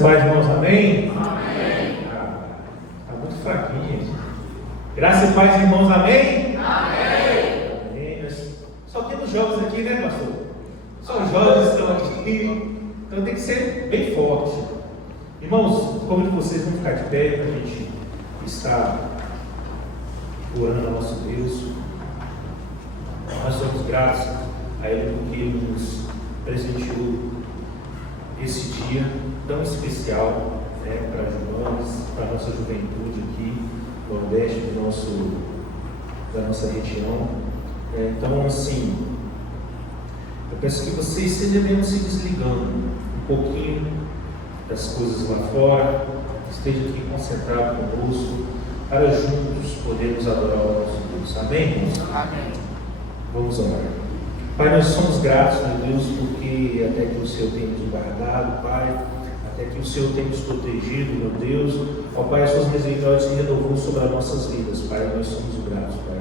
e paz, irmãos, amém? Amém. Está muito fraquinho, gente. Graça e paz, irmãos, amém? Amém. Amém. Só temos jovens aqui, né, pastor? Só os jovens estão aqui, então tem que ser bem forte. Irmãos, como de vocês vão ficar de pé para a gente estar orando ao nosso Deus. Nós somos gratos a Ele porque Ele nos presenteou esse dia tão especial, né, para as irmãs, para a nossa juventude aqui no Nordeste da nossa região. Então, assim, eu penso que vocês devem se desligando um pouquinho das coisas lá fora, esteja aqui concentrado conosco, para juntos podermos adorar o nosso Deus. Amém, irmãos? Amém. Vamos orar. Pai, nós somos gratos, meu Deus, porque até que o Senhor tem nos guardado, Pai, até que o Senhor tem nos protegido, meu Deus. Ó Pai, as suas misericórdias se renovou sobre as nossas vidas, Pai, nós somos gratos, Pai.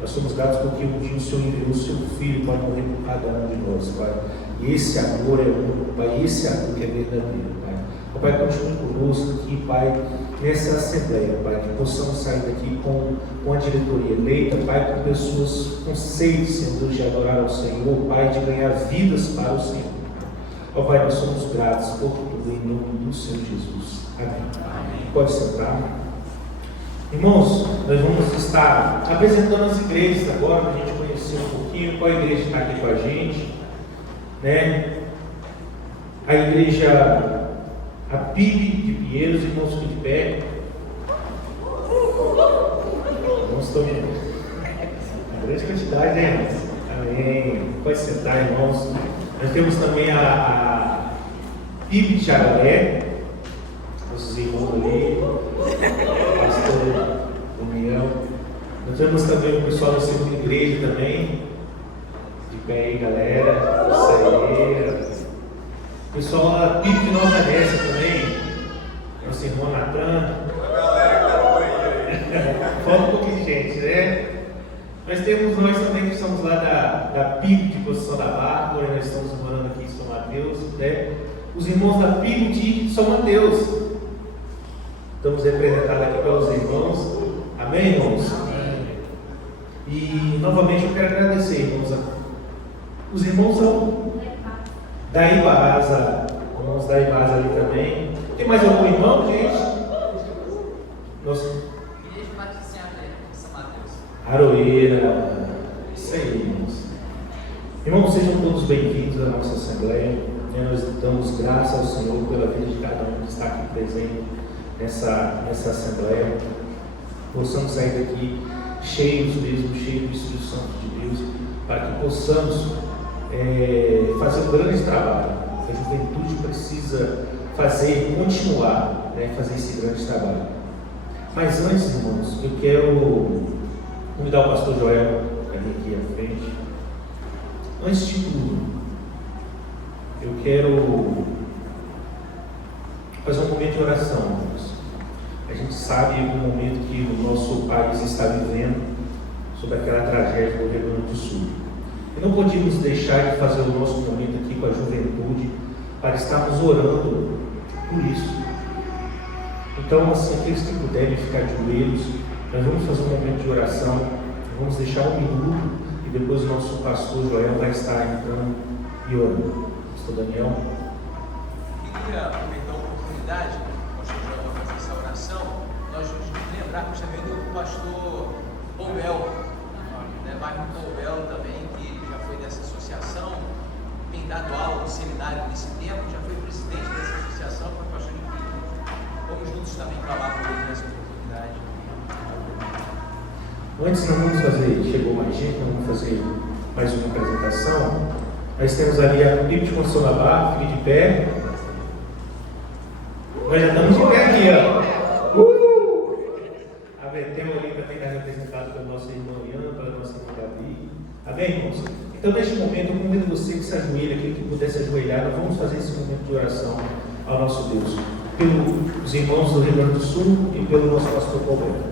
Nós somos gratos porque um dia o Senhor enviou o seu Filho para morrer por cada um de nós, Pai. E esse amor é único, Pai, esse amor que é verdadeiro, Pai. Ó Pai, continue conosco aqui, Pai, nessa assembleia, Pai, que possamos sair daqui com a diretoria eleita, Pai, com pessoas com sede, Senhor Deus, de adorar ao Senhor, Pai, de ganhar vidas para o Senhor. Ó Pai, nós somos gratos por tudo, em nome do Senhor Jesus. Amém. Amém. Pode sentar. Irmãos, nós vamos estar apresentando as igrejas agora, para a gente conhecer um pouquinho qual igreja está aqui com a gente, né? A igreja, a PIB de Pinheiros, irmãos, fiquem de pé. Irmãos, estão uma grande quantidade, hein, irmãos? Amém. Pode sentar, irmãos. Nós temos também a PIB de Charolé, nossos irmãos ali, pastor Daniel. Nós temos também o pessoal da segunda igreja também. De pé aí, galera. Isso aí. O pessoal lá da PIB de Nova Venécia também. Nosso irmão Natan. Falta um pouquinho de gente, né? Mas temos nós também que somos lá da PIB de Posição da Barra, porém nós estamos morando aqui em São Mateus, né? Os irmãos da PIB de São Mateus. Estamos representados aqui pelos irmãos. Amém, irmãos? Amém. E novamente eu quero agradecer, irmãos. Os irmãos são da Ibasa, irmãos da Ibasa ali também. Tem mais algum irmão, gente? Nossa. Igreja Batista em São Mateus. Aroeira. Isso aí, irmãos. Irmãos, sejam todos bem-vindos à nossa Assembleia. Nós damos graças ao Senhor pela vida de cada um que está aqui presente nessa Assembleia. Possamos sair daqui cheios mesmo, cheios do Espírito Santo de Deus, para que possamos fazer um grande trabalho. A juventude precisa continuar, né, fazer esse grande trabalho. Mas antes, irmãos, eu quero convidar o pastor Joel para vir aqui à frente. Antes de tudo, eu quero fazer um momento de oração, irmãos. A gente sabe o momento que o nosso país está vivendo sobre aquela tragédia do Rio Grande do Sul. E não podíamos deixar de fazer o nosso momento aqui com a juventude para estarmos orando por isso. Então, assim, aqueles que puderem ficar de joelhos, nós vamos fazer um momento de oração, vamos deixar um minuto e depois o nosso pastor Joel vai estar entrando e orando. Pastor Daniel. Eu queria aproveitar a oportunidade, o pastor Joel vai fazer essa oração, nós vamos lembrar também do pastor Paubel, né, Marco Paubel também, que já foi dessa associação, tem dado aula no seminário nesse tempo, já foi presidente dessa associação, foi pastor de Pinheiros. Vamos juntos também falar com ele nessa oportunidade. Antes nós vamos fazer, chegou mais gente, nós vamos fazer mais uma apresentação. Nós temos ali a PIB de Posição da Barra, fique de pé. Nós já estamos de pé aqui, ó. A Betel ali também está representada pelo nosso irmão Ian, pela nossa irmã Gabi. Amém, irmãos? Então, neste momento, eu convido você que se ajoelha, aquele que puder se ajoelhar, nós vamos fazer esse momento de oração ao nosso Deus, pelos irmãos do Rio Grande do Sul e pelo nosso pastor Paulo.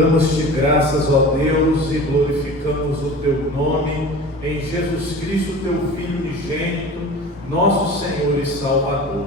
Damos-te graças, ó Deus, e glorificamos o teu nome em Jesus Cristo, teu Filho unigênito, nosso Senhor e Salvador.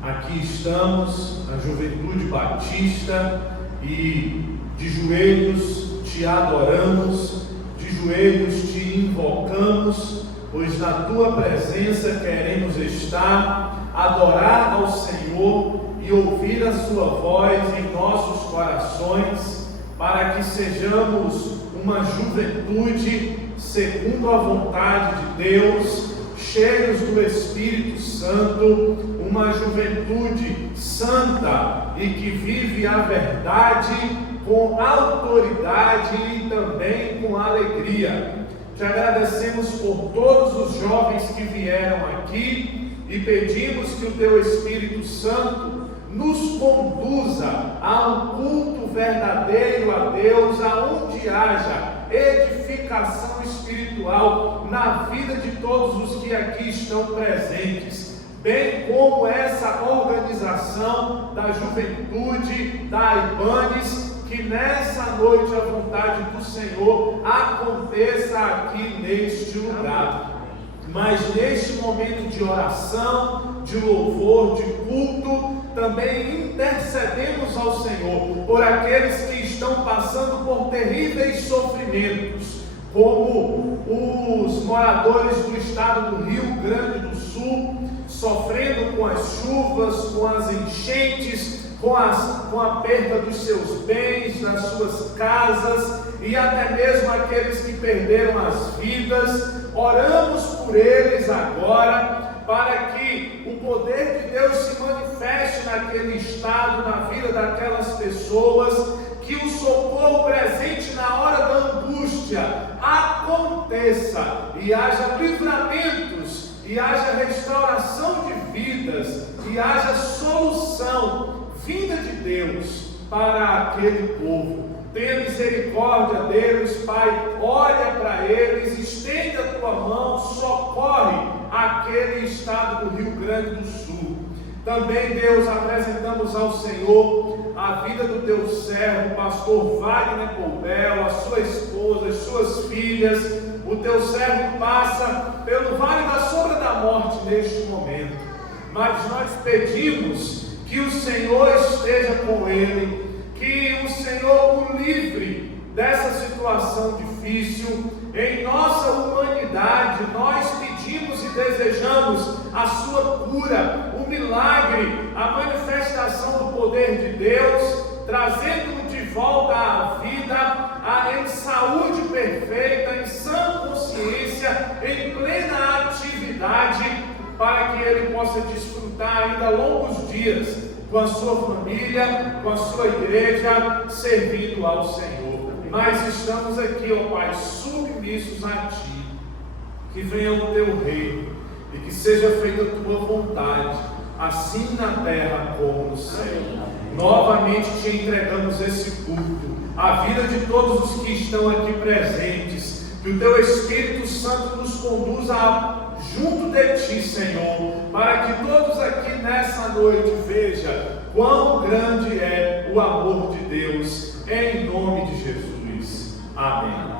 Aqui estamos, a Juventude Batista, e de joelhos te adoramos, de joelhos te invocamos, pois na tua presença queremos estar, adorar ao Senhor e ouvir a sua voz em nossos corações, para que sejamos uma juventude segundo a vontade de Deus, cheios do Espírito Santo, uma juventude santa e que vive a verdade com autoridade e também com alegria. Te agradecemos por todos os jovens que vieram aqui e pedimos que o teu Espírito Santo nos conduza a um culto verdadeiro a Deus, aonde haja edificação espiritual na vida de todos os que aqui estão presentes, bem como essa organização da juventude, da Ibanes, que nessa noite a vontade do Senhor aconteça aqui neste lugar. Mas neste momento de oração, de louvor, de culto, também intercedemos ao Senhor por aqueles que estão passando por terríveis sofrimentos, como os moradores do estado do Rio Grande do Sul, sofrendo com as chuvas, com as enchentes, com a perda dos seus bens, das suas casas, e até mesmo aqueles que perderam as vidas. Oramos por eles agora, para que o poder de Deus se manifeste naquele estado, na vida daquelas pessoas, que o socorro presente na hora da angústia aconteça, e haja livramentos, e haja restauração de vidas, e haja solução vinda de Deus para aquele povo. Tenha misericórdia deles, Pai, olha para eles, estende a tua mão, socorre aquele estado do Rio Grande do Sul. Também, Deus, apresentamos ao Senhor a vida do teu servo, pastor Wagner Poubel, a sua esposa, as suas filhas. O teu servo passa pelo vale da sombra da morte neste momento, mas nós pedimos que o Senhor esteja com ele, que o Senhor o livre dessa situação difícil. Em nossa humanidade, nós pedimos e desejamos a sua cura, o milagre, a manifestação do poder de Deus, trazendo-o de volta à vida, em saúde perfeita, em sã consciência, em plena atividade, para que ele possa desfrutar ainda longos dias com a sua família, com a sua igreja, servindo ao Senhor. Mas estamos aqui, ó Pai, submissos a Ti. Que venha o Teu reino e que seja feita a Tua vontade, assim na terra como no céu. Novamente Te entregamos esse culto, a vida de todos os que estão aqui presentes. Que o Teu Espírito Santo nos conduza junto de Ti, Senhor, para que todos aqui nessa noite vejam quão grande é o amor de Deus, em nome de Jesus. Amém.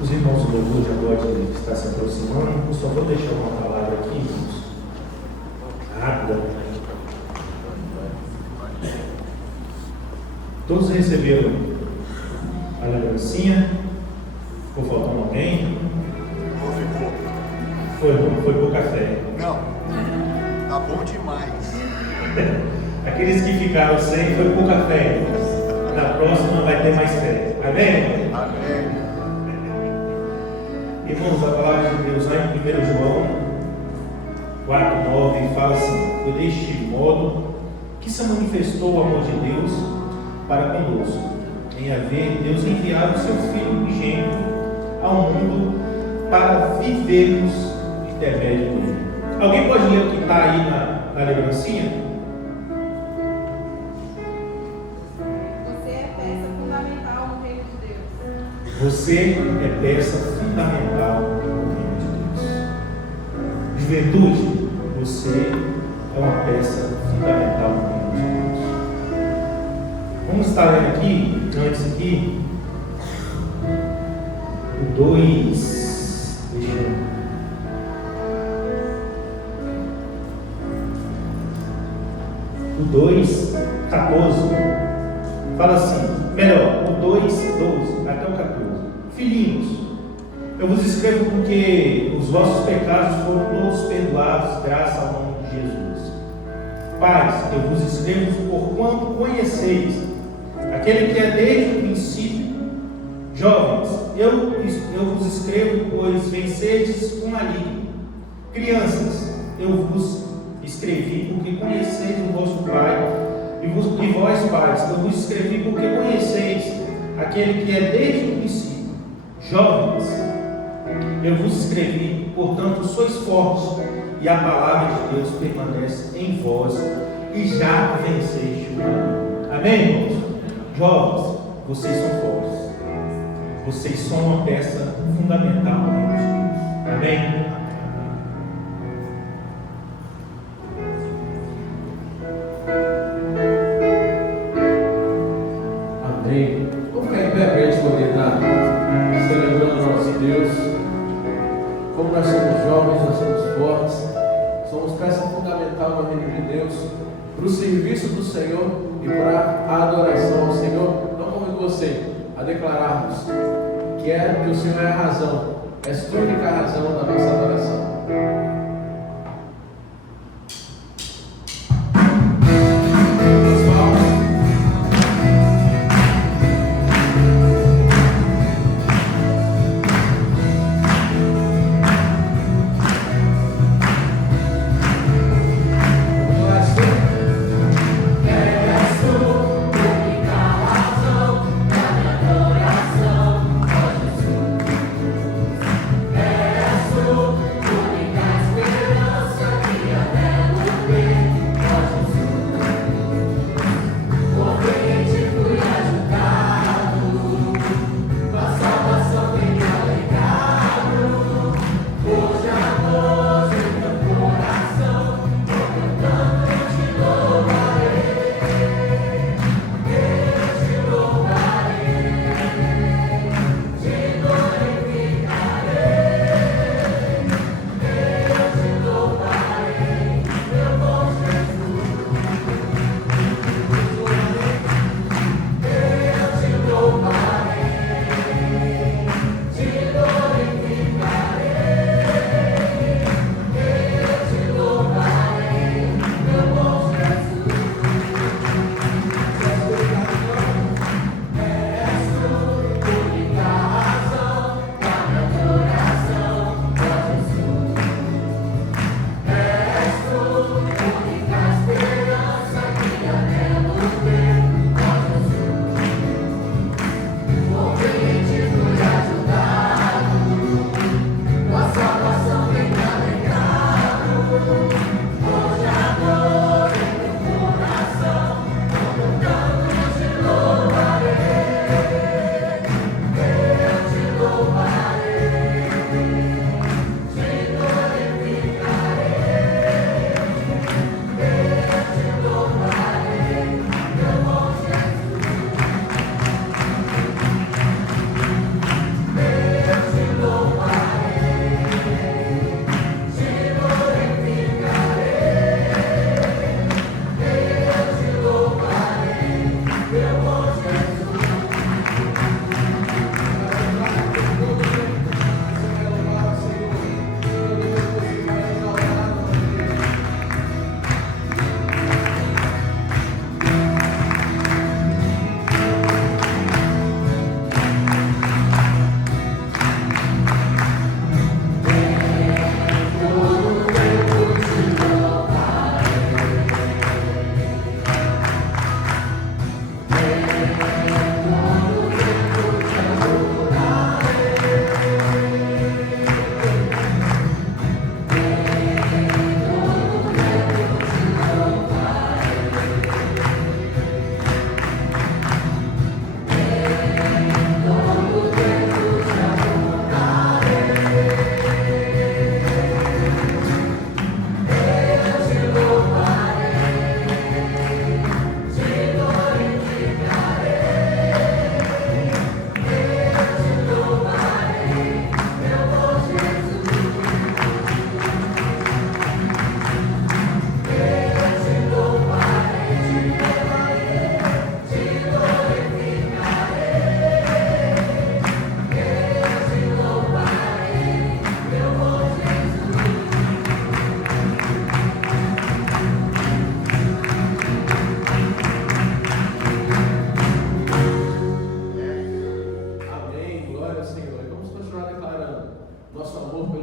Os irmãos do louvor de agora que está se aproximando, eu só vou deixar uma palavra aqui, irmãos, rápida. Todos receberam a lembrancinha? Ficou faltando alguém? Não ficou. Foi pro café. Não, tá bom demais. Aqueles que ficaram sem foi pro café, irmãos. Na próxima vai ter mais fé. Amém? Amém. Irmãos, a palavra de Deus lá em 1 João 4,9 fala assim: foi deste modo que se manifestou o amor de Deus para conosco, em haver Deus enviado o seu Filho unigênito ao mundo para vivermos de intermédio dele. Alguém pode ler o que está aí na lembrancinha? Você é peça fundamental no reino de Deus. Você é peça fundamental no reino de Deus. Juventude, você é uma peça fundamental no reino de Deus. Vamos estar lendo aqui, antes aqui, o 2, deixa eu... O 2, 14, fala assim, melhor, o 2, 12, até o 14. Filhinhos, eu vos escrevo porque os vossos pecados foram todos perdoados, graças ao nome de Jesus. Pais, eu vos escrevo porquanto conheceis aquele que é desde o princípio. Jovens, eu vos escrevo, pois vencedes o maligno. Crianças, eu vos escrevi porque conheceis o vosso Pai, e vós, pais, eu vos escrevi porque conheceis aquele que é desde o princípio. Jovens, eu vos escrevi, portanto, sois fortes, e a palavra de Deus permanece em vós, e já venceste o maligno. Amém, irmãos? Jovens, vocês são fortes. Vocês são uma peça fundamental no reino de Deus. Amém? Amém. Vamos ficar em pé para a gente poder estar celebrando o nosso Deus. Como nós somos jovens, nós somos fortes, somos peça fundamental no reino de Deus, para o serviço do Senhor e para a adoração ao Senhor. Então convido você a declararmos que o Senhor é a razão, és tu a única razão da nossa adoração. Única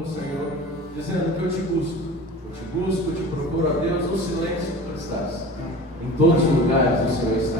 Senhor, dizendo que eu te busco, te procuro a Deus, no silêncio que tu estás. Em todos os lugares o Senhor está.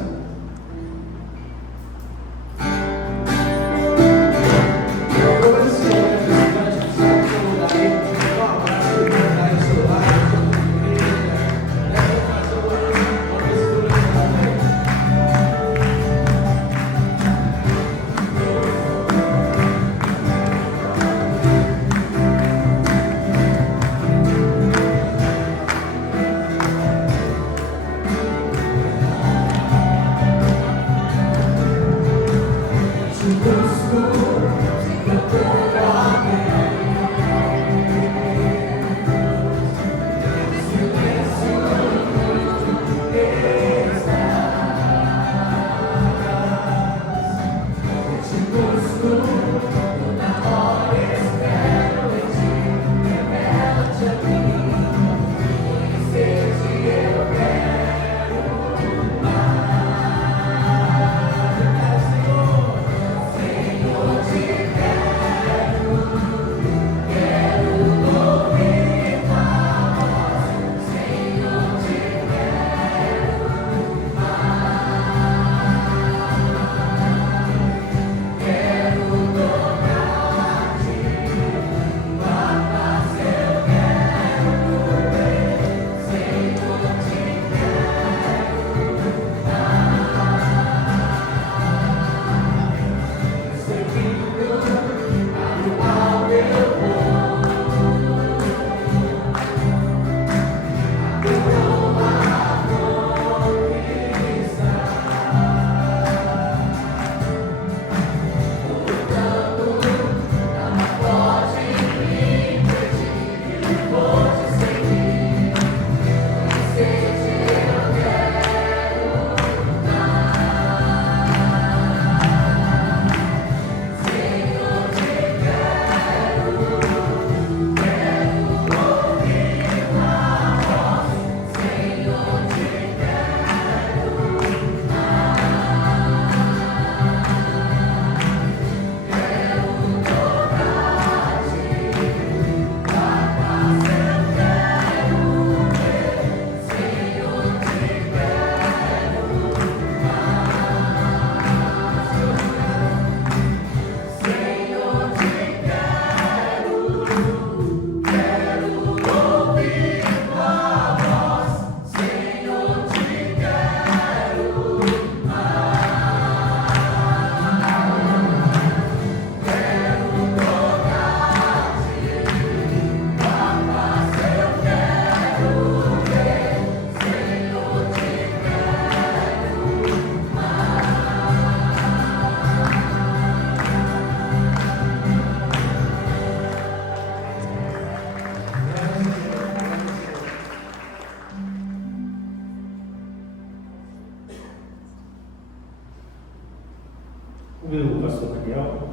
O pastor Daniel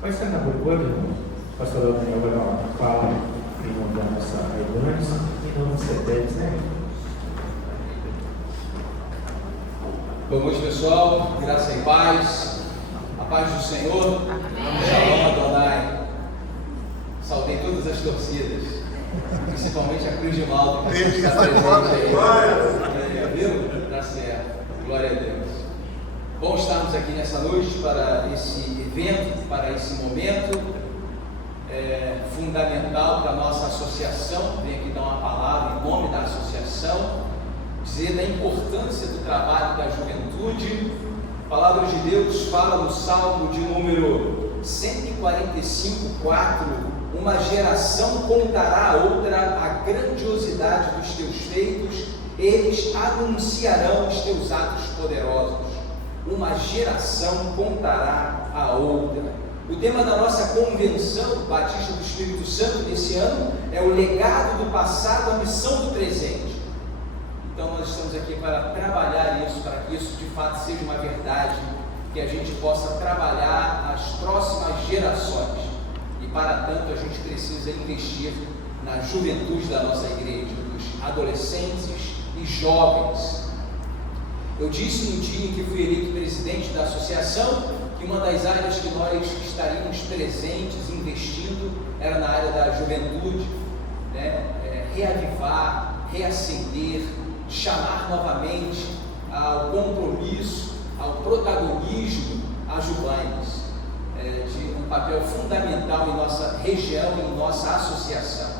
vai sentar por enquanto, irmãos. O pastor Daniel vai dar uma fala em nome da nossa Hernandes, em nome de CETES, né? Boa noite, pessoal. Graça e paz. A paz do Senhor. Shalom Adonai. Saudei todas as torcidas, principalmente a Cruz de Malta, que está presente aí. Viu? Tá certo. Glória a Deus. Bom estarmos aqui nessa noite para esse evento, para esse momento fundamental para a nossa associação. Venho aqui dar uma palavra em nome da associação, dizer da importância do trabalho da juventude. A palavra de Deus fala no Salmo de número 145:4: uma geração contará a outra a grandiosidade dos teus feitos, eles anunciarão os teus atos poderosos. Uma geração contará a outra. O tema da nossa convenção Batista do Espírito Santo desse ano é o legado do passado, a missão do presente. Então nós estamos aqui para trabalhar isso, para que isso de fato seja uma verdade, que a gente possa trabalhar as próximas gerações. E para tanto a gente precisa investir na juventude da nossa igreja, nos adolescentes e jovens. Eu disse no dia em que fui eleito presidente da associação que uma das áreas que nós estaríamos presentes, investindo, era na área da juventude, né? Reavivar, reacender, chamar novamente ao compromisso, ao protagonismo a Jubanes, de um papel fundamental em nossa região, em nossa associação.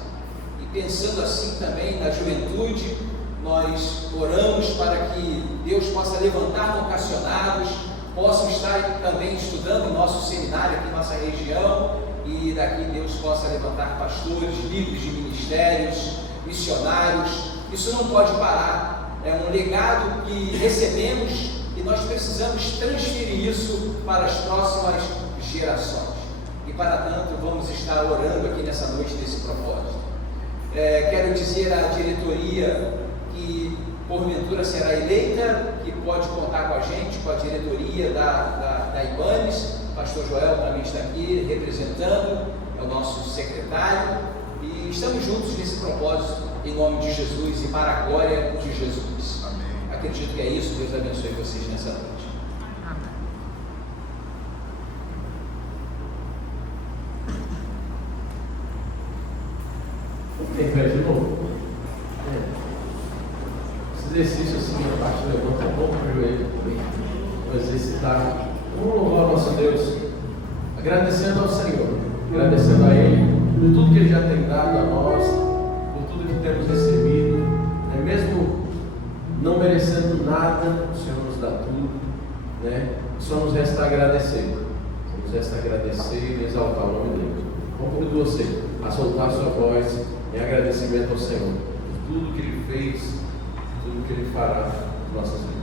E pensando assim também na juventude, nós oramos para que Deus possa levantar vocacionados, possam estar também estudando em nosso seminário aqui em nossa região, e daqui Deus possa levantar pastores, líderes de ministérios, missionários. Isso não pode parar, é um legado que recebemos e nós precisamos transferir isso para as próximas gerações. E para tanto vamos estar orando aqui nessa noite nesse propósito. Quero dizer à diretoria que porventura será eleita, que pode contar com a gente, com a diretoria da Ibanez. O pastor Joel também está aqui representando, é o nosso secretário, e estamos juntos nesse propósito, em nome de Jesus e para a glória de Jesus. Amém. Acredito que é isso. Deus abençoe vocês nessa noite. Tem pé de novo? Esse exercício assim, a parte levanta um pouco o joelho também. Vou exercitar. Vamos louvar o nosso Deus, agradecendo ao Senhor, agradecendo a Ele por tudo que Ele já tem dado a nós, por tudo que temos recebido, mesmo não merecendo nada, o Senhor nos dá tudo, né? Só nos resta agradecer, nos resta agradecer e exaltar o nome dele. Convido você a soltar a sua voz em agradecimento ao Senhor por tudo que Ele fez, tudo que Ele fará em nossas vidas.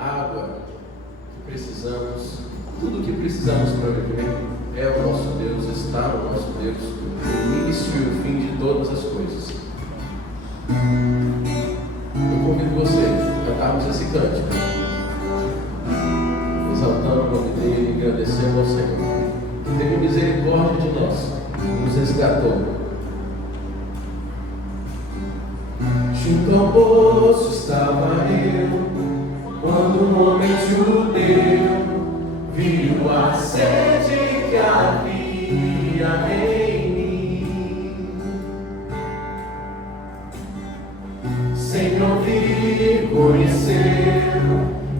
água que precisamos, tudo que precisamos para viver é o nosso Deus, está no nosso Deus, o início e o fim de todas as coisas. Eu convido você a cantarmos esse cântico, exaltando o nome dele, agradecendo ao Senhor, que teve misericórdia de nós, nos resgatou. Junto ao poço estava eu, quando um homem judeu viu a sede que havia em mim. Sem ouvir, conheceu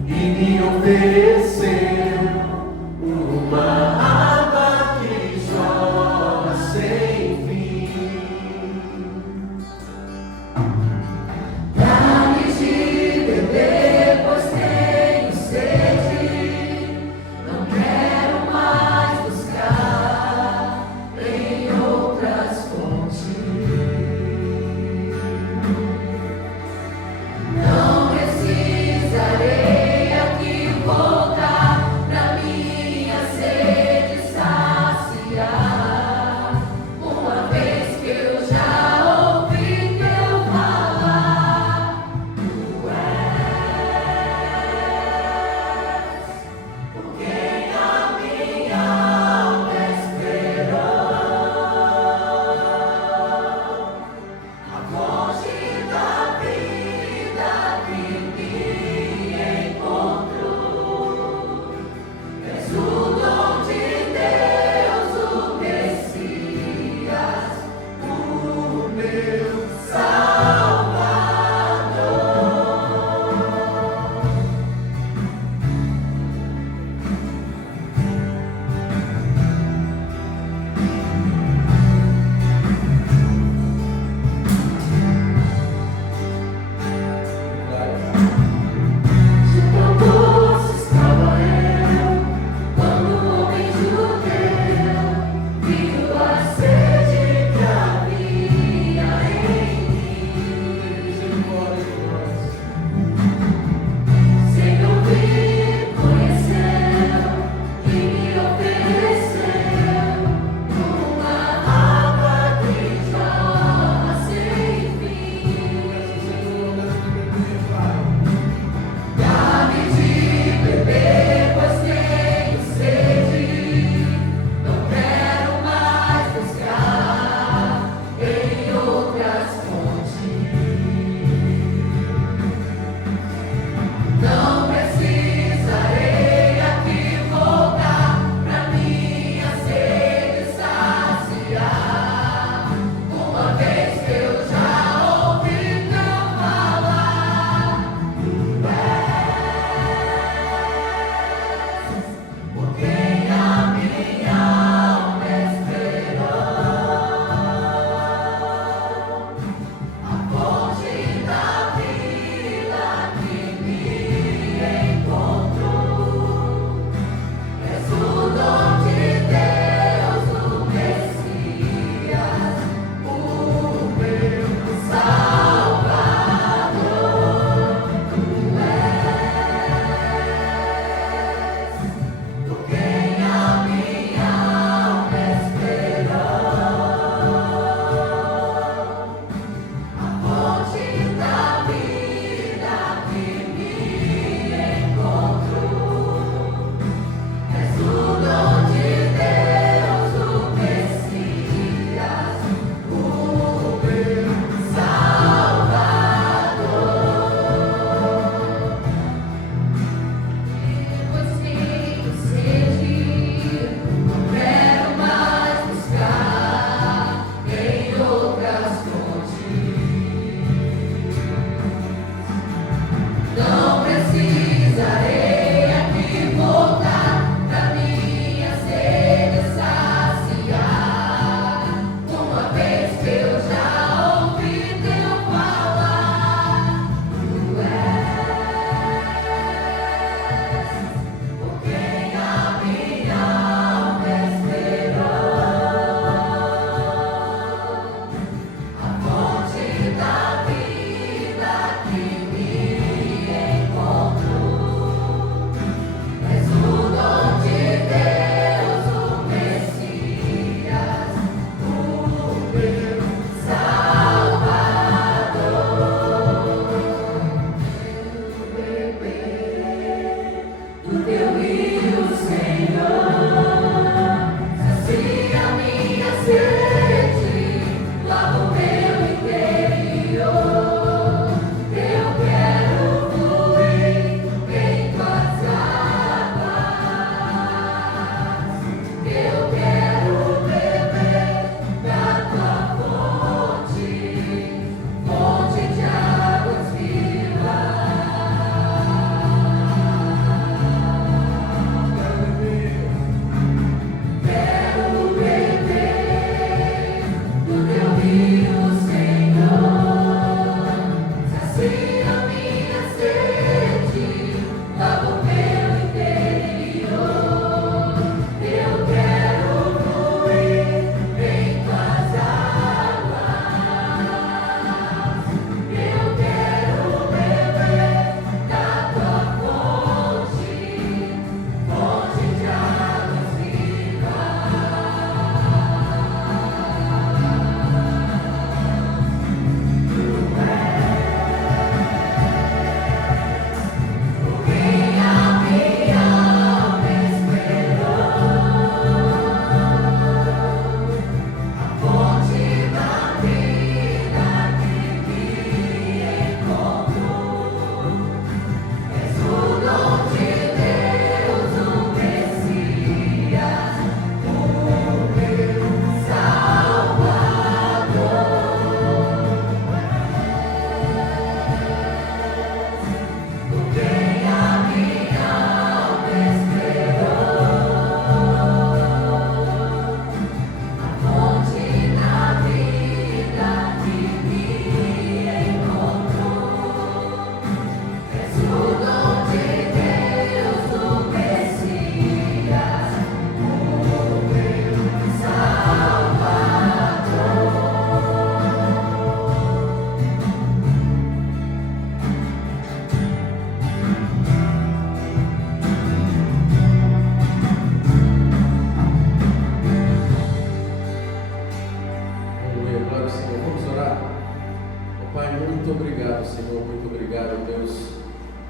e me ofereceu uma água que jorra sem fim. Dá-me de beber, pois tenho sede. Não quero mais buscar em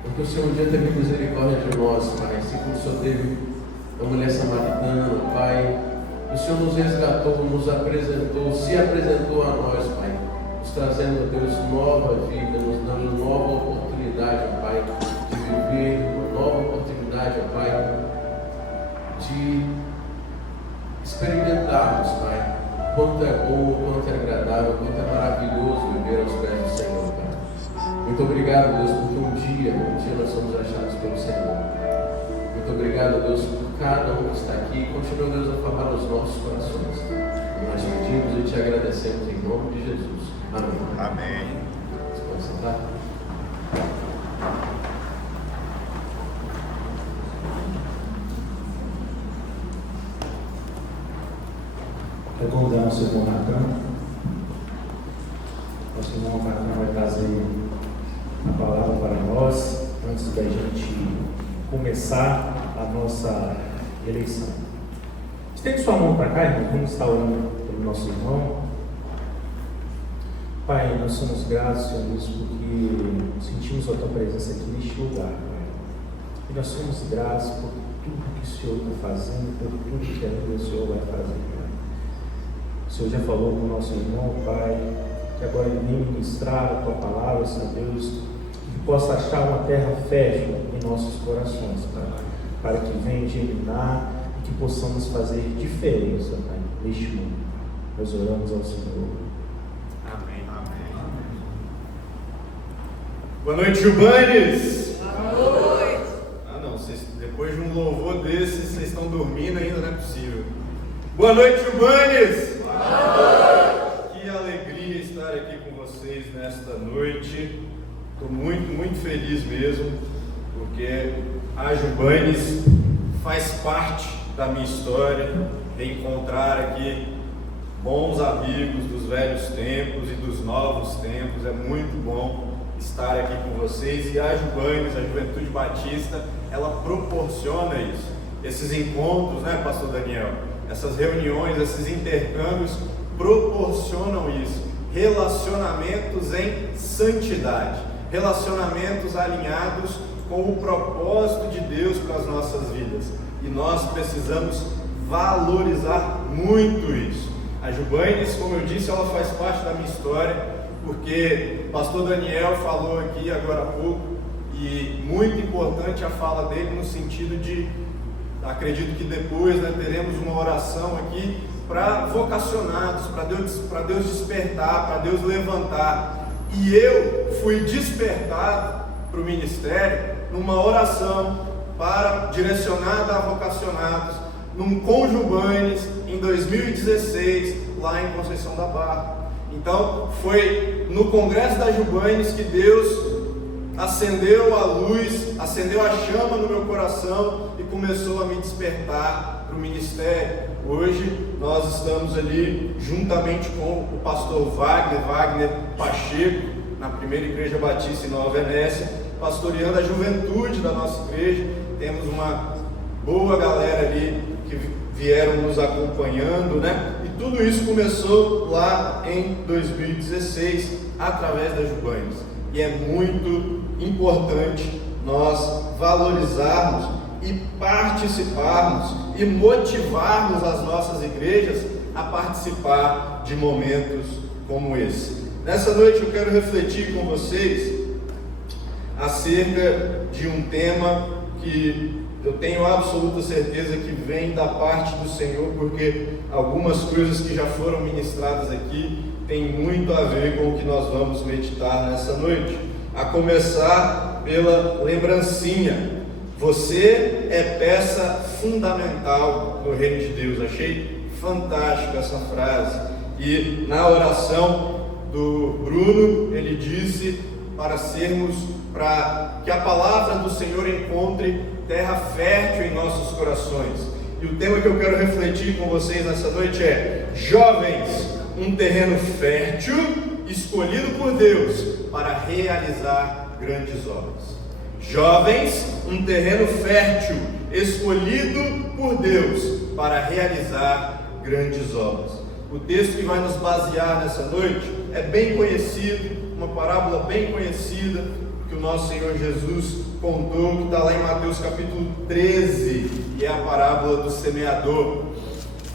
Porque o Senhor um dia teve misericórdia de nós, Pai, assim como o Senhor teve a mulher samaritana, Pai. O Senhor nos resgatou, nos apresentou, se apresentou a nós, Pai, nos trazendo, Deus, nova vida, nos dando nova oportunidade, Pai, de viver, uma nova oportunidade, Pai, de experimentarmos, Pai, quanto é bom, quanto é agradável, quanto é maravilhoso viver aos pés do Senhor, Pai. Muito obrigado, Deus, porque um dia nós somos achados pelo Senhor. Muito obrigado, Deus, por cada um que está aqui. Continua, Deus, a falar nos nossos corações. E nós pedimos e te agradecemos em nome de Jesus. Amém. Amém. Você pode sentar? Quer convidar o seu irmão Natan? Nosso irmão Natan vai trazer a palavra para nós antes da gente começar a nossa eleição. Estende sua mão para cá, irmão. Vamos estar orando pelo nosso irmão. Pai, nós somos gratos, Senhor Deus, porque sentimos a Tua presença aqui neste lugar, Pai. E nós somos gratos por tudo que o Senhor está fazendo, por tudo que ainda o Senhor vai fazer, Pai. O Senhor já falou com o nosso irmão, Pai, que agora ele vem ministrar a Tua palavra, Senhor Deus, que possa achar uma terra fértil em nossos corações, Pai, para que venha germinar e que possamos fazer diferença, Pai, neste mundo. Nós oramos ao Senhor. Amém. Boa noite, Jubanes! Boa noite. Não, depois de um louvor desse, vocês estão dormindo ainda, não é possível. Boa noite, Jubanes! Que alegria estar aqui com vocês nesta noite. Estou muito feliz mesmo, porque a Jubanes faz parte da minha história. Reencontrar aqui bons amigos dos velhos tempos e dos novos tempos. É muito bom estar aqui com vocês. E a Jubanes, a Juventude Batista, ela proporciona isso. Esses encontros, né, Pastor Daniel? Essas reuniões, esses intercâmbios proporcionam isso. Relacionamentos em santidade. Relacionamentos alinhados com o propósito de Deus para as nossas vidas. E nós precisamos valorizar muito isso. A Jubanes, como eu disse, ela faz parte da minha história, porque o pastor Daniel falou aqui agora há pouco, e muito importante a fala dele no sentido de, acredito que depois, né, teremos uma oração aqui para vocacionados, para Deus despertar, para Deus levantar. E eu fui despertado para o ministério numa oração direcionada a vocacionados, num Conjubanes em 2016, lá em Conceição da Barra. Então, foi no Congresso da Jubanes que Deus acendeu a luz, acendeu a chama no meu coração e começou a me despertar para o ministério. Hoje nós estamos ali juntamente com o pastor Wagner Pacheco, na primeira igreja batista em Nova Venécia, pastoreando a juventude da nossa igreja. Temos uma boa galera ali que vieram nos acompanhando, né? E tudo isso começou lá em 2016, através da Jubanes. E é muito importante nós valorizarmos e participarmos e motivarmos as nossas igrejas a participar de momentos como esse. Nessa noite eu quero refletir com vocês acerca de um tema que eu tenho absoluta certeza que vem da parte do Senhor, porque algumas coisas que já foram ministradas aqui têm muito a ver com o que nós vamos meditar nessa noite. A começar pela lembrancinha. Você é peça fundamental no reino de Deus. Achei fantástica essa frase. E na oração do Bruno, ele disse para que a palavra do Senhor encontre terra fértil em nossos corações. E o tema que eu quero refletir com vocês nessa noite é: jovens, um terreno fértil escolhido por Deus para realizar grandes obras. Jovens, um terreno fértil escolhido por Deus para realizar grandes obras. O texto que vai nos basear nessa noite é bem conhecido, uma parábola bem conhecida, que o nosso Senhor Jesus contou, que está lá em Mateus capítulo 13, e é a parábola do semeador.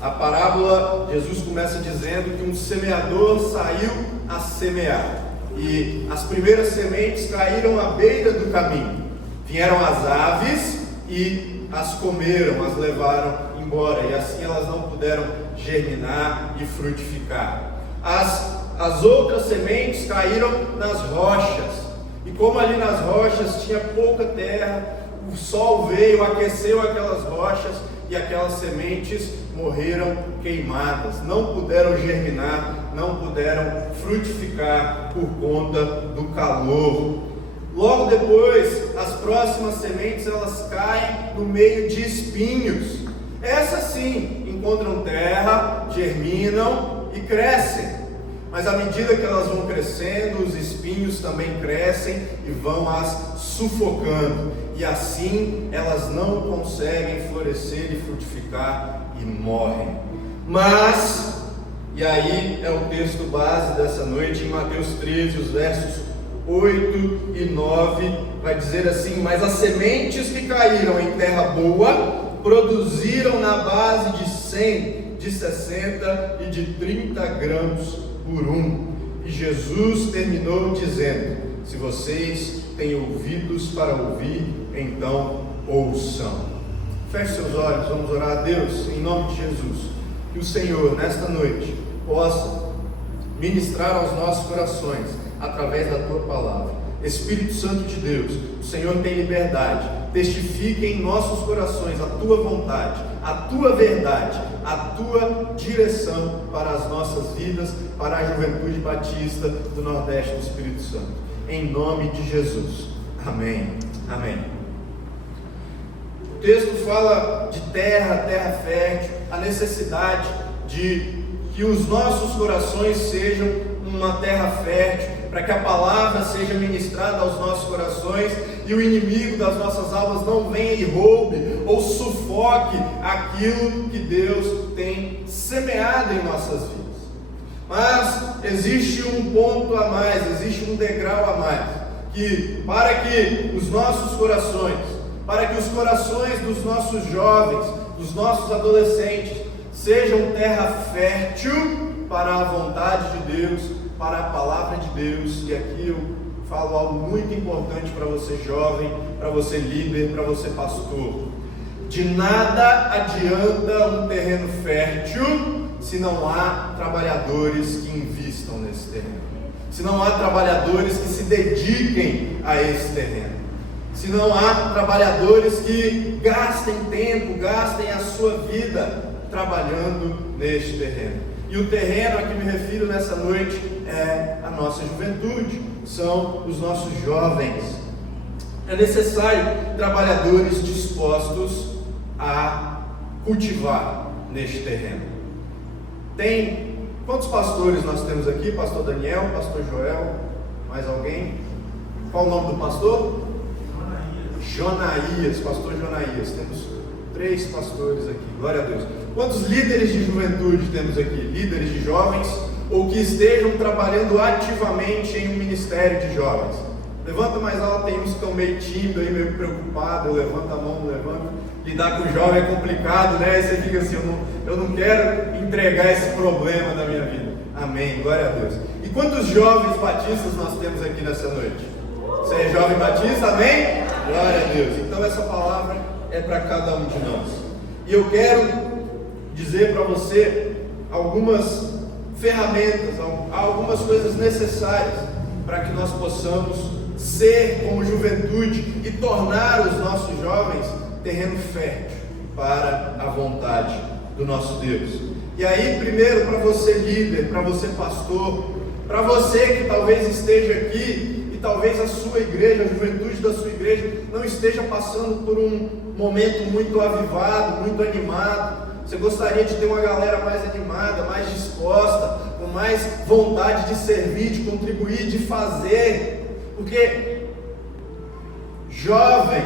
A parábola, Jesus começa dizendo que um semeador saiu a semear, e as primeiras sementes caíram à beira do caminho. Vieram as aves e as comeram, as levaram embora, e assim elas não puderam germinar e frutificar. As outras sementes caíram nas rochas, e como ali nas rochas tinha pouca terra, o sol veio, aqueceu aquelas rochas, e aquelas sementes morreram queimadas, não puderam germinar, não puderam frutificar por conta do calor. Logo depois, as próximas sementes, elas caem no meio de espinhos. Essas sim, encontram terra, germinam e crescem. Mas à medida que elas vão crescendo, os espinhos também crescem e vão as sufocando. E assim elas não conseguem florescer e frutificar e morrem. Mas, e aí é o texto base dessa noite, em Mateus 13, os versos 8 e 9, vai dizer assim: mas as sementes que caíram em terra boa produziram na base de 100, de 60 e de 30 grãos por um. E Jesus terminou dizendo: se vocês têm ouvidos para ouvir, então ouçam. Feche seus olhos, vamos orar a Deus em nome de Jesus. Que o Senhor nesta noite possa ministrar aos nossos corações através da tua palavra. Espírito Santo de Deus, o Senhor tem liberdade. Testifique em nossos corações a tua vontade, a tua verdade, a tua direção para as nossas vidas, para a juventude batista do Nordeste do Espírito Santo. Em nome de Jesus. Amém. Amém. O texto fala de terra fértil, a necessidade de que os nossos corações sejam uma terra fértil, para que a palavra seja ministrada aos nossos corações e o inimigo das nossas almas não venha e roube ou sufoque aquilo que Deus tem semeado em nossas vidas. Mas existe um ponto a mais, existe um degrau a mais, que para que os nossos corações, para que os corações dos nossos jovens, dos nossos adolescentes, sejam terra fértil para a vontade de Deus, para a palavra de Deus. E aqui eu falo algo muito importante para você jovem, para você líder, para você pastor. De nada adianta um terreno fértil se não há trabalhadores que invistam nesse terreno, se não há trabalhadores que se dediquem a esse terreno, se não há trabalhadores que gastem tempo, gastem a sua vida trabalhando neste terreno. E o terreno a que me refiro nessa noite é a nossa juventude, são os nossos jovens. É necessário trabalhadores dispostos a cultivar neste terreno. Quantos pastores nós temos aqui? Pastor Daniel, Pastor Joel, mais alguém? Qual o nome do pastor? Jonaías, Pastor Jonaías. Temos 3 pastores aqui, glória a Deus. Quantos líderes de juventude temos aqui? Líderes de jovens ou que estejam trabalhando ativamente em um ministério de jovens? Levanta mais alto, tem uns que estão meio tímidos, aí, meio preocupados. Levanta a mão, levanta. Lidar com o jovem é complicado, né? Aí você fica assim, eu não quero entregar esse problema na minha vida. Amém, glória a Deus. E quantos jovens batistas nós temos aqui nessa noite? Você é jovem batista, amém? Glória a Deus. Então essa palavra é para cada um de nós. E eu quero dizer para você algumas ferramentas, algumas coisas necessárias para que nós possamos ser como juventude e tornar os nossos jovens terreno fértil para a vontade do nosso Deus. E aí, primeiro, para você líder, para você pastor, para você que talvez esteja aqui e talvez a sua igreja, a juventude da sua igreja não esteja passando por um momento muito avivado, muito animado. Você gostaria de ter uma galera mais animada, mais disposta, com mais vontade de servir, de contribuir, de fazer. Porque jovem,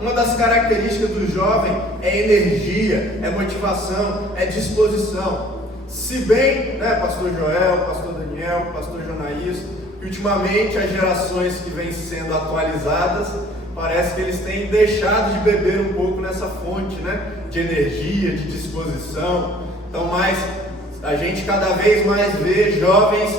uma das características do jovem é energia, é motivação, é disposição. Se bem, né, Pastor Joel, Pastor Daniel, Pastor Jonaías, que ultimamente as gerações que vêm sendo atualizadas, parece que eles têm deixado de beber um pouco nessa fonte, né? De energia, de disposição. Então, a gente cada vez mais vê jovens,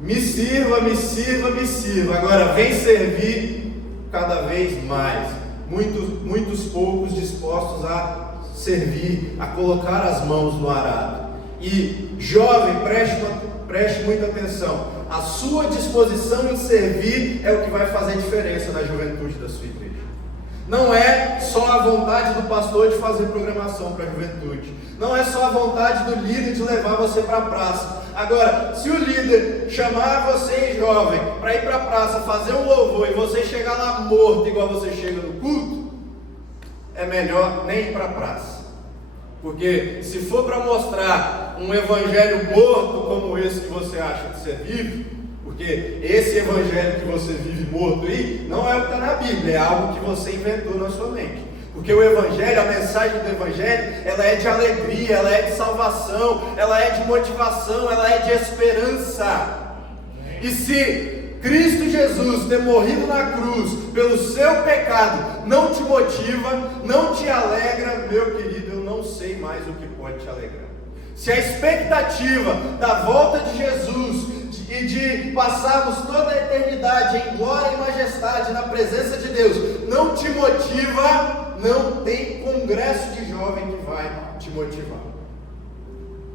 me sirva, me sirva, me sirva. Agora vem servir cada vez mais. Muitos poucos dispostos a servir, a colocar as mãos no arado. E jovem, preste muita atenção. A sua disposição em servir é o que vai fazer diferença na juventude da sua igreja. Não é só a vontade do pastor de fazer programação para a juventude. Não é só a vontade do líder de levar você para a praça. Agora, se o líder chamar você, jovem, para ir para a praça, fazer um louvor, e você chegar lá morto igual você chega no culto, é melhor nem ir para a praça. Porque se for para mostrar um evangelho morto como esse que você acha que você vive, porque esse evangelho que você vive morto aí, não é o que está na Bíblia, é algo que você inventou na sua mente. Porque o evangelho, a mensagem do evangelho, ela é de alegria, ela é de salvação, ela é de motivação, ela é de esperança. E se Cristo Jesus ter morrido na cruz pelo seu pecado não te motiva, não te alegra, meu querido, eu não sei mais o que pode te alegrar. Se a expectativa da volta de Jesus e de passarmos toda a eternidade em glória e majestade na presença de Deus não te motiva, não tem congresso de jovem que vai te motivar.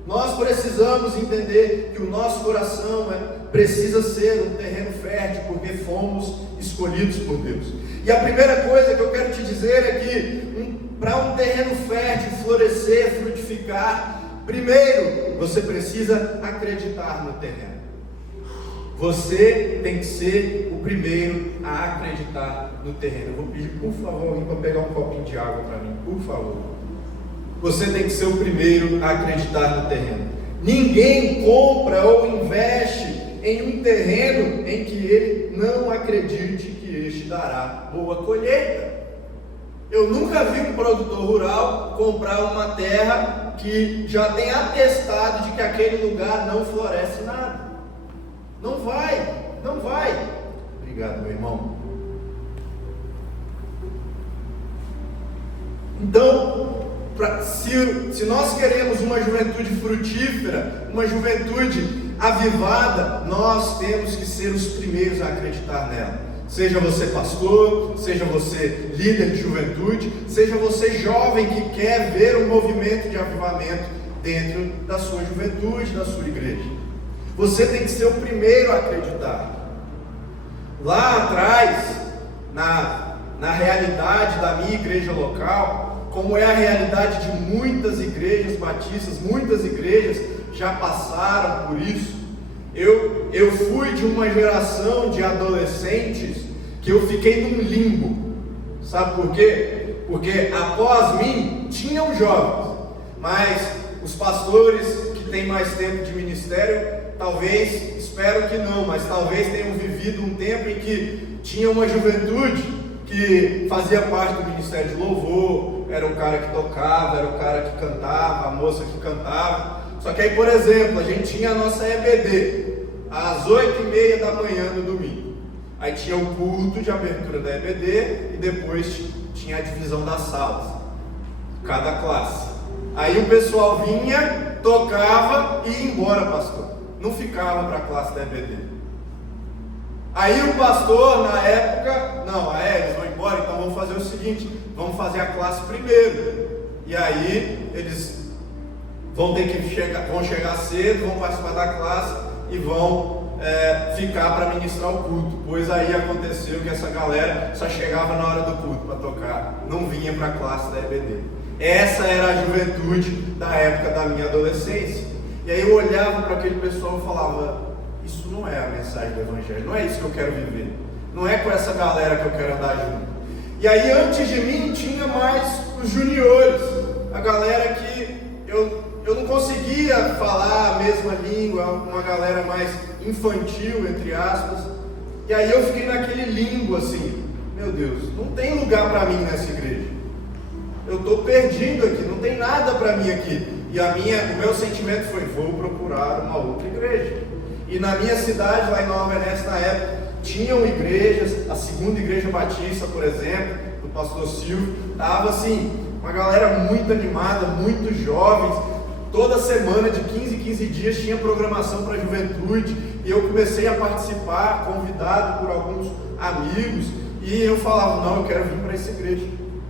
Nós precisamos entender que o nosso coração precisa ser um terreno fértil, porque fomos escolhidos por Deus. E a primeira coisa que eu quero te dizer é que para um terreno fértil florescer, frutificar, primeiro você precisa acreditar no terreno. Você tem que ser o primeiro a acreditar no terreno. Eu vou pedir, por favor, alguém para pegar um copinho de água para mim, por favor. Você tem que ser o primeiro a acreditar no terreno. Ninguém compra ou investe em um terreno em que ele não acredite que este dará boa colheita. Eu nunca vi um produtor rural comprar uma terra que já tem atestado de que aquele lugar não floresce nada. Não vai. Obrigado, meu irmão. Então, se nós queremos uma juventude frutífera, uma juventude avivada, nós temos que ser os primeiros a acreditar nela. Seja você pastor, seja você líder de juventude, seja você jovem que quer ver um movimento de avivamento dentro da sua juventude, da sua igreja. Você tem que ser o primeiro a acreditar. Lá atrás, na realidade da minha igreja local, como é a realidade de muitas igrejas batistas, muitas igrejas já passaram por isso. Eu fui de uma geração de adolescentes que eu fiquei num limbo. Sabe por quê? Porque após mim tinham jovens, mas os pastores que têm mais tempo de ministério, talvez, espero que não, mas talvez tenham vivido um tempo em que tinha uma juventude que fazia parte do ministério de louvor, era o cara que tocava, era o cara que cantava, a moça que cantava. Só que aí, por exemplo, a gente tinha a nossa EBD às 8h30 da manhã no domingo. Aí tinha o culto de abertura da EBD e depois tinha a divisão das salas, cada classe. Aí o pessoal vinha, tocava e ia embora, pastor. Não ficava para a classe da EBD. Aí o pastor, na época, eles vão embora, então vamos fazer o seguinte, vamos fazer a classe primeiro. E aí eles vão chegar cedo, vão participar da classe e vão ficar para ministrar o culto. Pois aí aconteceu que essa galera só chegava na hora do culto para tocar, não vinha para a classe da EBD. Essa era a juventude da época da minha adolescência. E aí eu olhava para aquele pessoal e falava, isso não é a mensagem do evangelho, não é isso que eu quero viver, não é com essa galera que eu quero andar junto. E aí antes de mim tinha mais os juniores, a galera que eu não conseguia falar a mesma língua, uma galera mais infantil, entre aspas. E aí eu fiquei naquele limbo assim, meu Deus, não tem lugar para mim nessa igreja, eu estou perdido aqui, não tem nada para mim aqui. E o meu sentimento foi, vou procurar uma outra igreja. E na minha cidade, lá em Nova Venécia, na época, tinham igrejas, a segunda igreja batista, por exemplo, do pastor Silvio, estava assim, uma galera muito animada, muito jovens. Toda semana, de 15 em 15 dias, tinha programação para a juventude, e eu comecei a participar, convidado por alguns amigos, e eu falava, não, eu quero vir para essa igreja,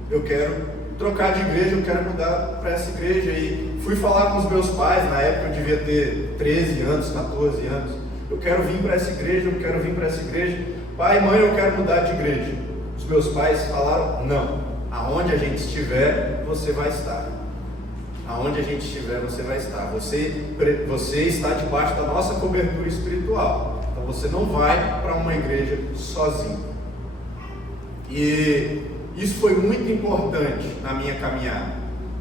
eu quero trocar de igreja, eu quero mudar para essa igreja. E fui falar com os meus pais, na época eu devia ter 13 anos, 14 anos, eu quero vir para essa igreja, eu quero vir para essa igreja, pai, mãe, eu quero mudar de igreja. Os meus pais falaram, não, aonde a gente estiver, você vai estar. Aonde a gente estiver, você vai estar. Você está debaixo da nossa cobertura espiritual. Então você não vai para uma igreja sozinho. E isso foi muito importante na minha caminhada,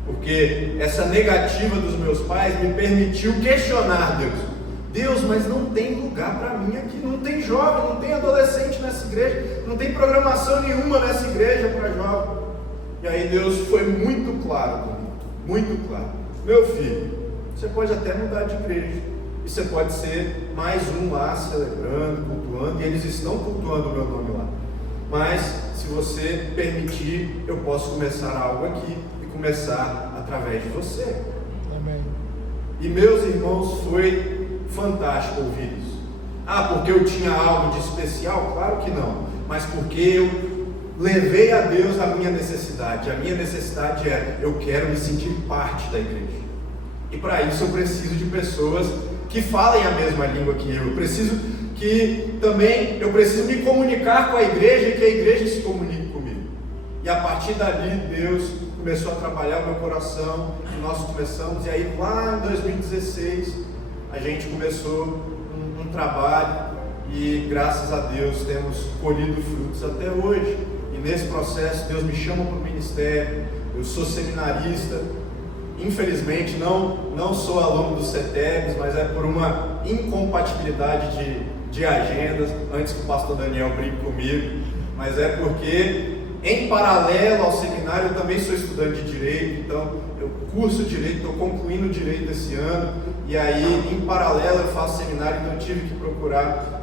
porque essa negativa dos meus pais me permitiu questionar Deus. Deus, mas não tem lugar para mim aqui, não tem jovem, não tem adolescente nessa igreja, não tem programação nenhuma nessa igreja para jovem. E aí Deus foi muito claro comigo. Muito claro, meu filho, você pode até mudar de igreja, e você pode ser mais um lá celebrando, cultuando, e eles estão cultuando o meu nome lá, mas se você permitir, eu posso começar algo aqui, e começar através de você. Amém. E meus irmãos, foi fantástico ouvir isso. Porque eu tinha algo de especial? Claro que não, mas porque eu levei a Deus a minha necessidade. A minha necessidade é, eu quero me sentir parte da igreja. E para isso eu preciso de pessoas que falem a mesma língua que eu. Eu preciso me comunicar com a igreja e que a igreja se comunique comigo. E a partir dali, Deus começou a trabalhar o meu coração, e nós começamos, e aí lá em 2016, a gente começou um trabalho, e graças a Deus temos colhido frutos até hoje. E nesse processo Deus me chama para o ministério. Eu sou seminarista, infelizmente não sou aluno do CETEBS, mas é por uma incompatibilidade de agendas, antes que o pastor Daniel brinque comigo, mas é porque em paralelo ao seminário eu também sou estudante de Direito, então eu curso Direito, estou concluindo Direito esse ano, e aí em paralelo eu faço seminário, então eu tive que procurar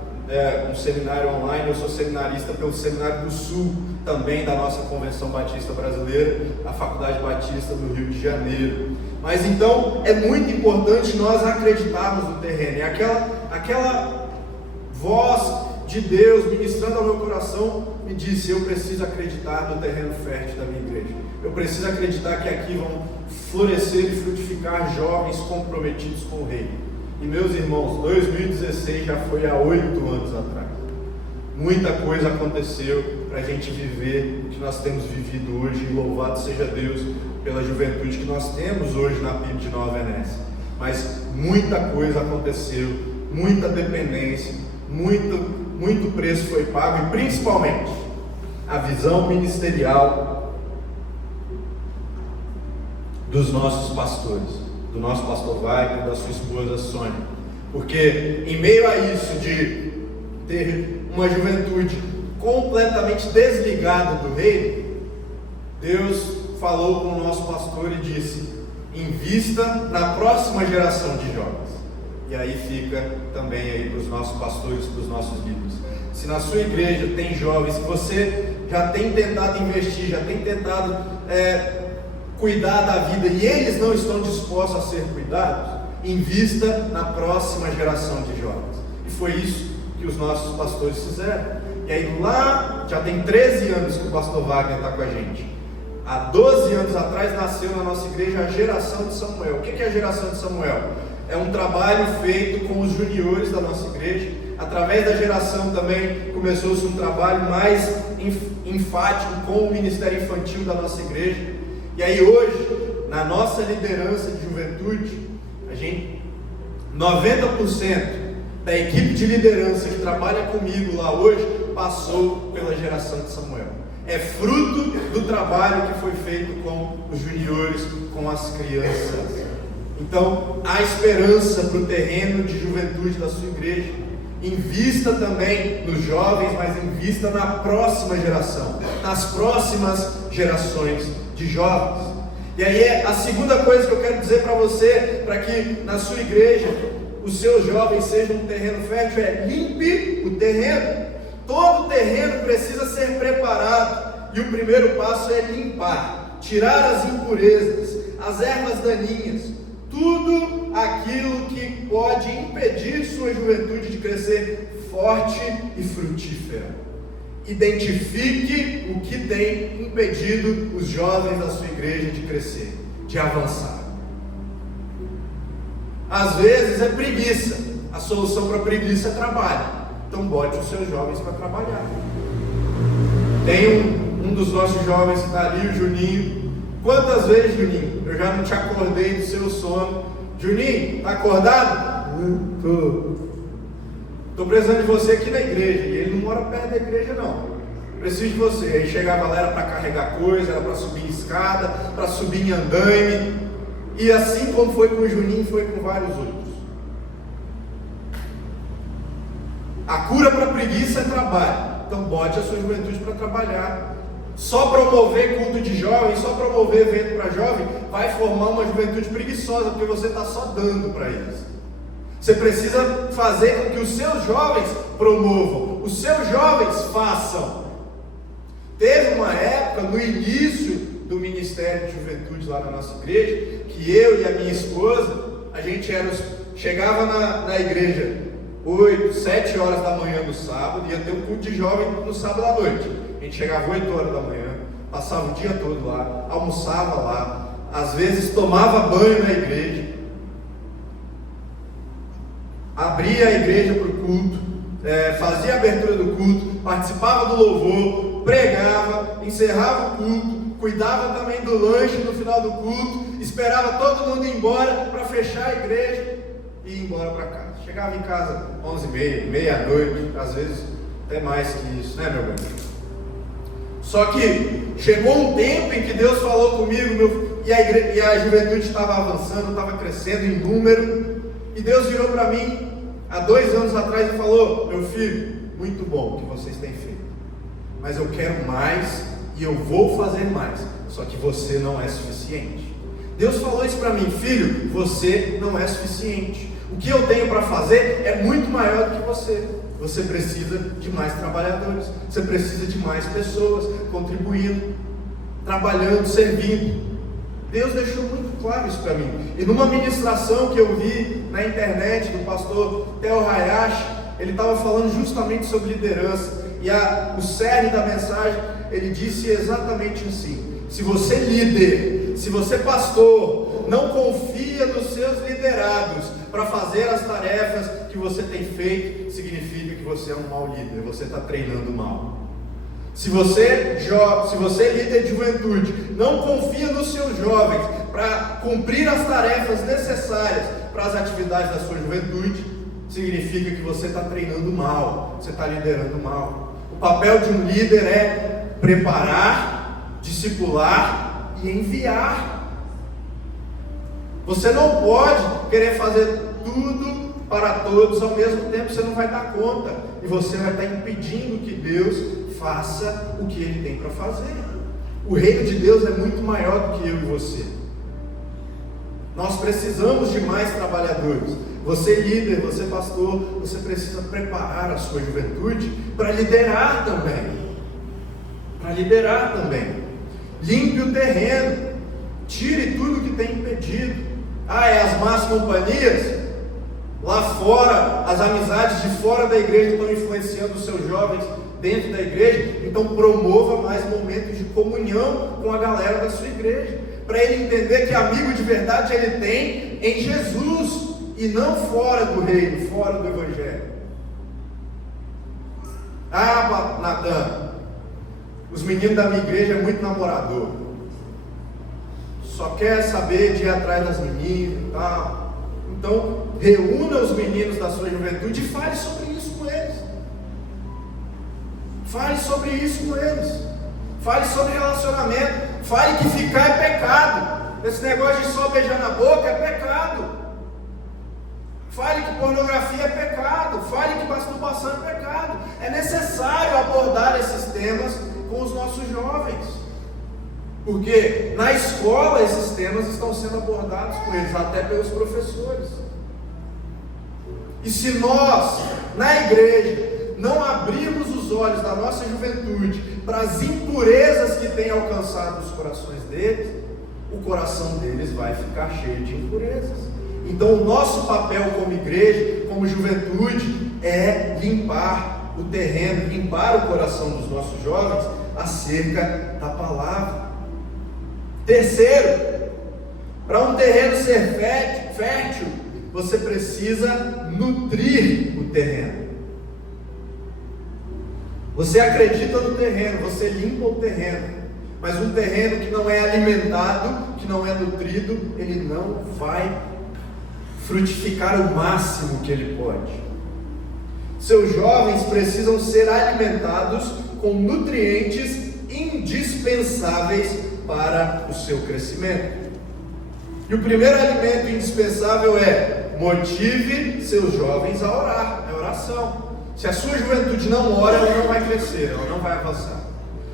um seminário online. Eu sou seminarista pelo Seminário do Sul, também da nossa Convenção Batista Brasileira, a Faculdade Batista do Rio de Janeiro. Mas então é muito importante nós acreditarmos no terreno, e aquela voz de Deus ministrando ao meu coração me disse, eu preciso acreditar no terreno fértil da minha igreja, eu preciso acreditar que aqui vão florescer e frutificar jovens comprometidos com o Rei. E meus irmãos, 2016 já foi há 8 anos atrás. Muita coisa aconteceu para a gente viver o que nós temos vivido hoje, e louvado seja Deus pela juventude que nós temos hoje na PIB de Nova Venécia. Mas muita coisa aconteceu, muita dependência, muito preço foi pago, e principalmente a visão ministerial dos nossos pastores, do nosso pastor Wagner, da sua esposa Sônia, porque em meio a isso de ter uma juventude completamente desligada do reino, Deus falou com o nosso pastor e disse, invista na próxima geração de jovens. E aí fica também aí para os nossos pastores, para os nossos líderes. Se na sua igreja tem jovens que você já tem tentado investir, já tem tentado cuidar da vida, e eles não estão dispostos a ser cuidados, invista na próxima geração de jovens. E foi isso que os nossos pastores fizeram. E aí lá, já tem 13 anos que o pastor Wagner está com a gente. Há 12 anos atrás nasceu na nossa igreja a geração de Samuel. O que é a geração de Samuel? É um trabalho feito com os juniores da nossa igreja. Através da geração também começou-se um trabalho mais enfático com o ministério infantil da nossa igreja. E aí hoje, na nossa liderança de juventude, 90% da equipe de liderança que trabalha comigo lá hoje passou pela geração de Samuel. É fruto do trabalho que foi feito com os juniores, com as crianças. Então, há esperança para o terreno de juventude da sua igreja. Invista também nos jovens, mas invista na próxima geração, nas próximas gerações de jovens. E aí a segunda coisa que eu quero dizer para você, para que na sua igreja os seus jovens sejam um terreno fértil é limpe o terreno. Todo terreno precisa ser preparado e o primeiro passo é limpar, tirar as impurezas, as ervas daninhas, tudo aquilo que pode impedir sua juventude de crescer forte e frutífera. Identifique o que tem impedido os jovens da sua igreja de crescer, de avançar. Às vezes é preguiça. A solução para preguiça é trabalho. Então bote os seus jovens para trabalhar. Tem um dos nossos jovens que está ali, o Juninho. Quantas vezes, Juninho, eu já não te acordei do seu sono? Juninho, está acordado? Estou precisando de você aqui na igreja. E ele não mora perto da igreja, não. Preciso de você. Aí chegava lá, era para carregar coisa, era para subir em escada, para subir em andaime. E assim como foi com o Juninho, foi com vários outros. A cura para a preguiça é trabalho. Então bote a sua juventude para trabalhar. Só promover culto de jovem, só promover evento para jovem, vai formar uma juventude preguiçosa, porque você está só dando para eles. Você precisa fazer com que os seus jovens promovam, os seus jovens façam. Teve uma época, no início do Ministério de Juventude lá na nossa igreja, que eu e a minha esposa, a gente chegava na igreja 8, 7 horas da manhã no sábado, ia ter um culto de jovem no sábado à noite. A gente chegava 8 horas da manhã, passava o dia todo lá, almoçava lá, às vezes tomava banho na igreja, abria a igreja para o culto, fazia a abertura do culto, participava do louvor, pregava, encerrava o culto, cuidava também do lanche no final do culto, esperava todo mundo ir embora para fechar a igreja e ir embora para casa. Chegava em casa 11h30, meia-noite, às vezes até mais que isso, né, meu bem? Só que chegou um tempo em que Deus falou comigo, e a juventude estava avançando, estava crescendo em número, e Deus virou para mim há 2 anos atrás e falou: meu filho, muito bom o que vocês têm feito, mas eu quero mais e eu vou fazer mais, só que você não é suficiente. Deus falou isso para mim: filho, você não é suficiente. O que eu tenho para fazer é muito maior do que você. Você precisa de mais trabalhadores, você precisa de mais pessoas contribuindo, trabalhando, servindo. Deus deixou muito claro isso para mim. E numa ministração que eu vi na internet do pastor Theo Hayashi, ele estava falando justamente sobre liderança. E o cerne da mensagem, ele disse exatamente assim: se você líder, se você pastor, não confia nos seus liderados para fazer as tarefas que você tem feito, significa que você é um mau líder, você está treinando mal. Se você líder de juventude, não confia nos seus jovens para cumprir as tarefas necessárias para as atividades da sua juventude, significa que você está treinando mal, você está liderando mal. O papel de um líder é preparar, discipular e enviar. Você não pode querer fazer tudo para todos ao mesmo tempo, você não vai dar conta, e você vai estar impedindo que Deus faça o que Ele tem para fazer. O reino de Deus é muito maior do que eu e você. Nós precisamos de mais trabalhadores. Você líder, você pastor, você precisa preparar a sua juventude para liderar também. Limpe o terreno, tire tudo que tem impedido. É as más companhias? Lá fora, as amizades de fora da igreja estão influenciando os seus jovens dentro da igreja. Então promova mais momentos de comunhão com a galera da sua igreja, para ele entender que amigo de verdade ele tem em Jesus, e não fora do reino, fora do evangelho. Natan, os meninos da minha igreja é muito namorador, só quer saber de ir atrás das meninas e tal. Então reúna os meninos da sua juventude e fale sobre isso com eles. Fale sobre isso com eles. Fale sobre relacionamento. Fale que ficar é pecado. Esse negócio de só beijar na boca é pecado. Fale que pornografia é pecado. Fale que masturbação é pecado. É necessário abordar esses temas com os nossos jovens, porque na escola esses temas estão sendo abordados com eles, até pelos professores. E se nós, na igreja, não abrirmos os olhos da nossa juventude para as impurezas que têm alcançado os corações deles, o coração deles vai ficar cheio de impurezas. Então o nosso papel como igreja, como juventude, é limpar o terreno, limpar o coração dos nossos jovens acerca da palavra. Terceiro, para um terreno ser fértil, você precisa nutrir o terreno. Você acredita no terreno, você limpa o terreno, mas um terreno que não é alimentado, que não é nutrido, ele não vai frutificar o máximo que ele pode. Seus jovens precisam ser alimentados com nutrientes indispensáveis para o seu crescimento. E o primeiro alimento indispensável é: motive seus jovens a orar, é oração. Se a sua juventude não ora, ela não vai crescer, ela não vai avançar.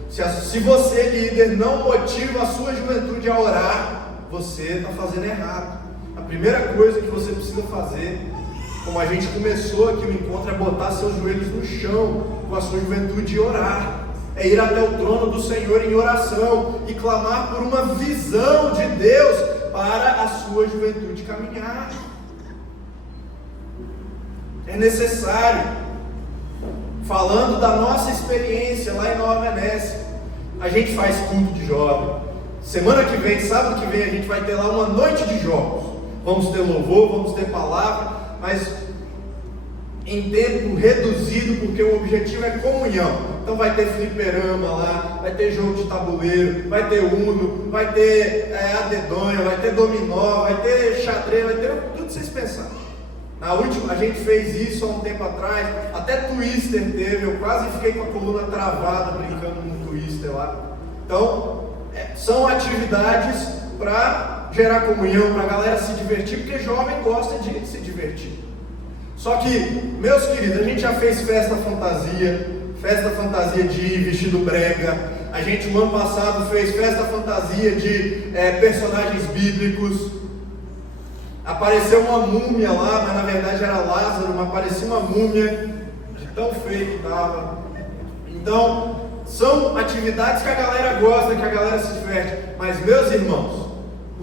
Se você, líder, não motiva a sua juventude a orar, você está fazendo errado. A primeira coisa que você precisa fazer, como a gente começou aqui no encontro, é botar seus joelhos no chão com a sua juventude e orar. É ir até o trono do Senhor em oração e clamar por uma visão de Deus para a sua juventude caminhar. É necessário. Falando da nossa experiência lá em Nova Venécia, a gente faz culto de jovem. Semana que vem, sábado que vem, a gente vai ter lá uma noite de jogos. Vamos ter louvor, vamos ter palavra, mas em tempo reduzido, porque o objetivo é comunhão. Então vai ter fliperama lá, vai ter jogo de tabuleiro, vai ter uno, vai ter adedonha, vai ter dominó, vai ter xadrez, vai ter tudo que vocês pensaram. Na última, a gente fez isso há um tempo atrás, até Twister teve, eu quase fiquei com a coluna travada brincando no Twister lá. Então, são atividades para gerar comunhão, para a galera se divertir, porque jovem gosta de se divertir. Só que, meus queridos, a gente já fez festa fantasia de vestido brega, a gente no ano passado fez festa fantasia de personagens bíblicos. Apareceu uma múmia lá, mas na verdade era Lázaro, mas parecia uma múmia de tão feio que estava. Então, são atividades que a galera gosta, que a galera se diverte. Mas, meus irmãos,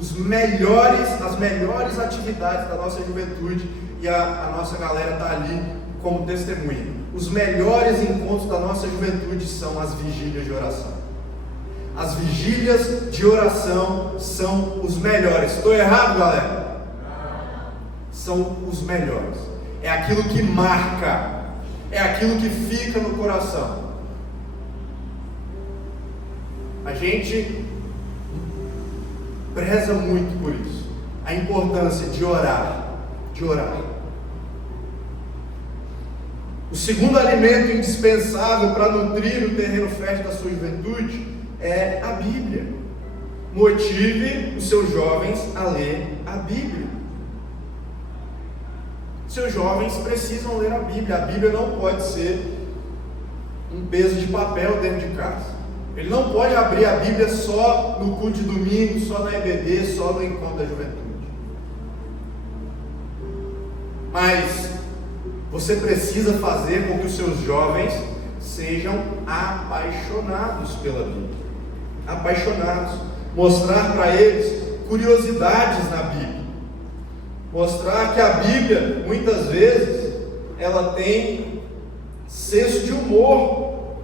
as melhores atividades da nossa juventude, e a nossa galera está ali como testemunha. Os melhores encontros da nossa juventude são as vigílias de oração. As vigílias de oração são os melhores. Estou errado, galera? São os melhores. É aquilo que marca, é aquilo que fica no coração. A gente preza muito por isso, a importância de orar. O segundo alimento indispensável para nutrir o terreno fértil da sua juventude é a Bíblia. Motive os seus jovens a ler a Bíblia. Seus jovens precisam ler a Bíblia. A Bíblia não pode ser um peso de papel dentro de casa. Ele não pode abrir a Bíblia só no culto de domingo, só na EBD, só no encontro da juventude. Mas você precisa fazer com que os seus jovens sejam apaixonados pela Bíblia. Apaixonados. Mostrar para eles curiosidades na Bíblia. Mostrar que a Bíblia, muitas vezes, ela tem senso de humor.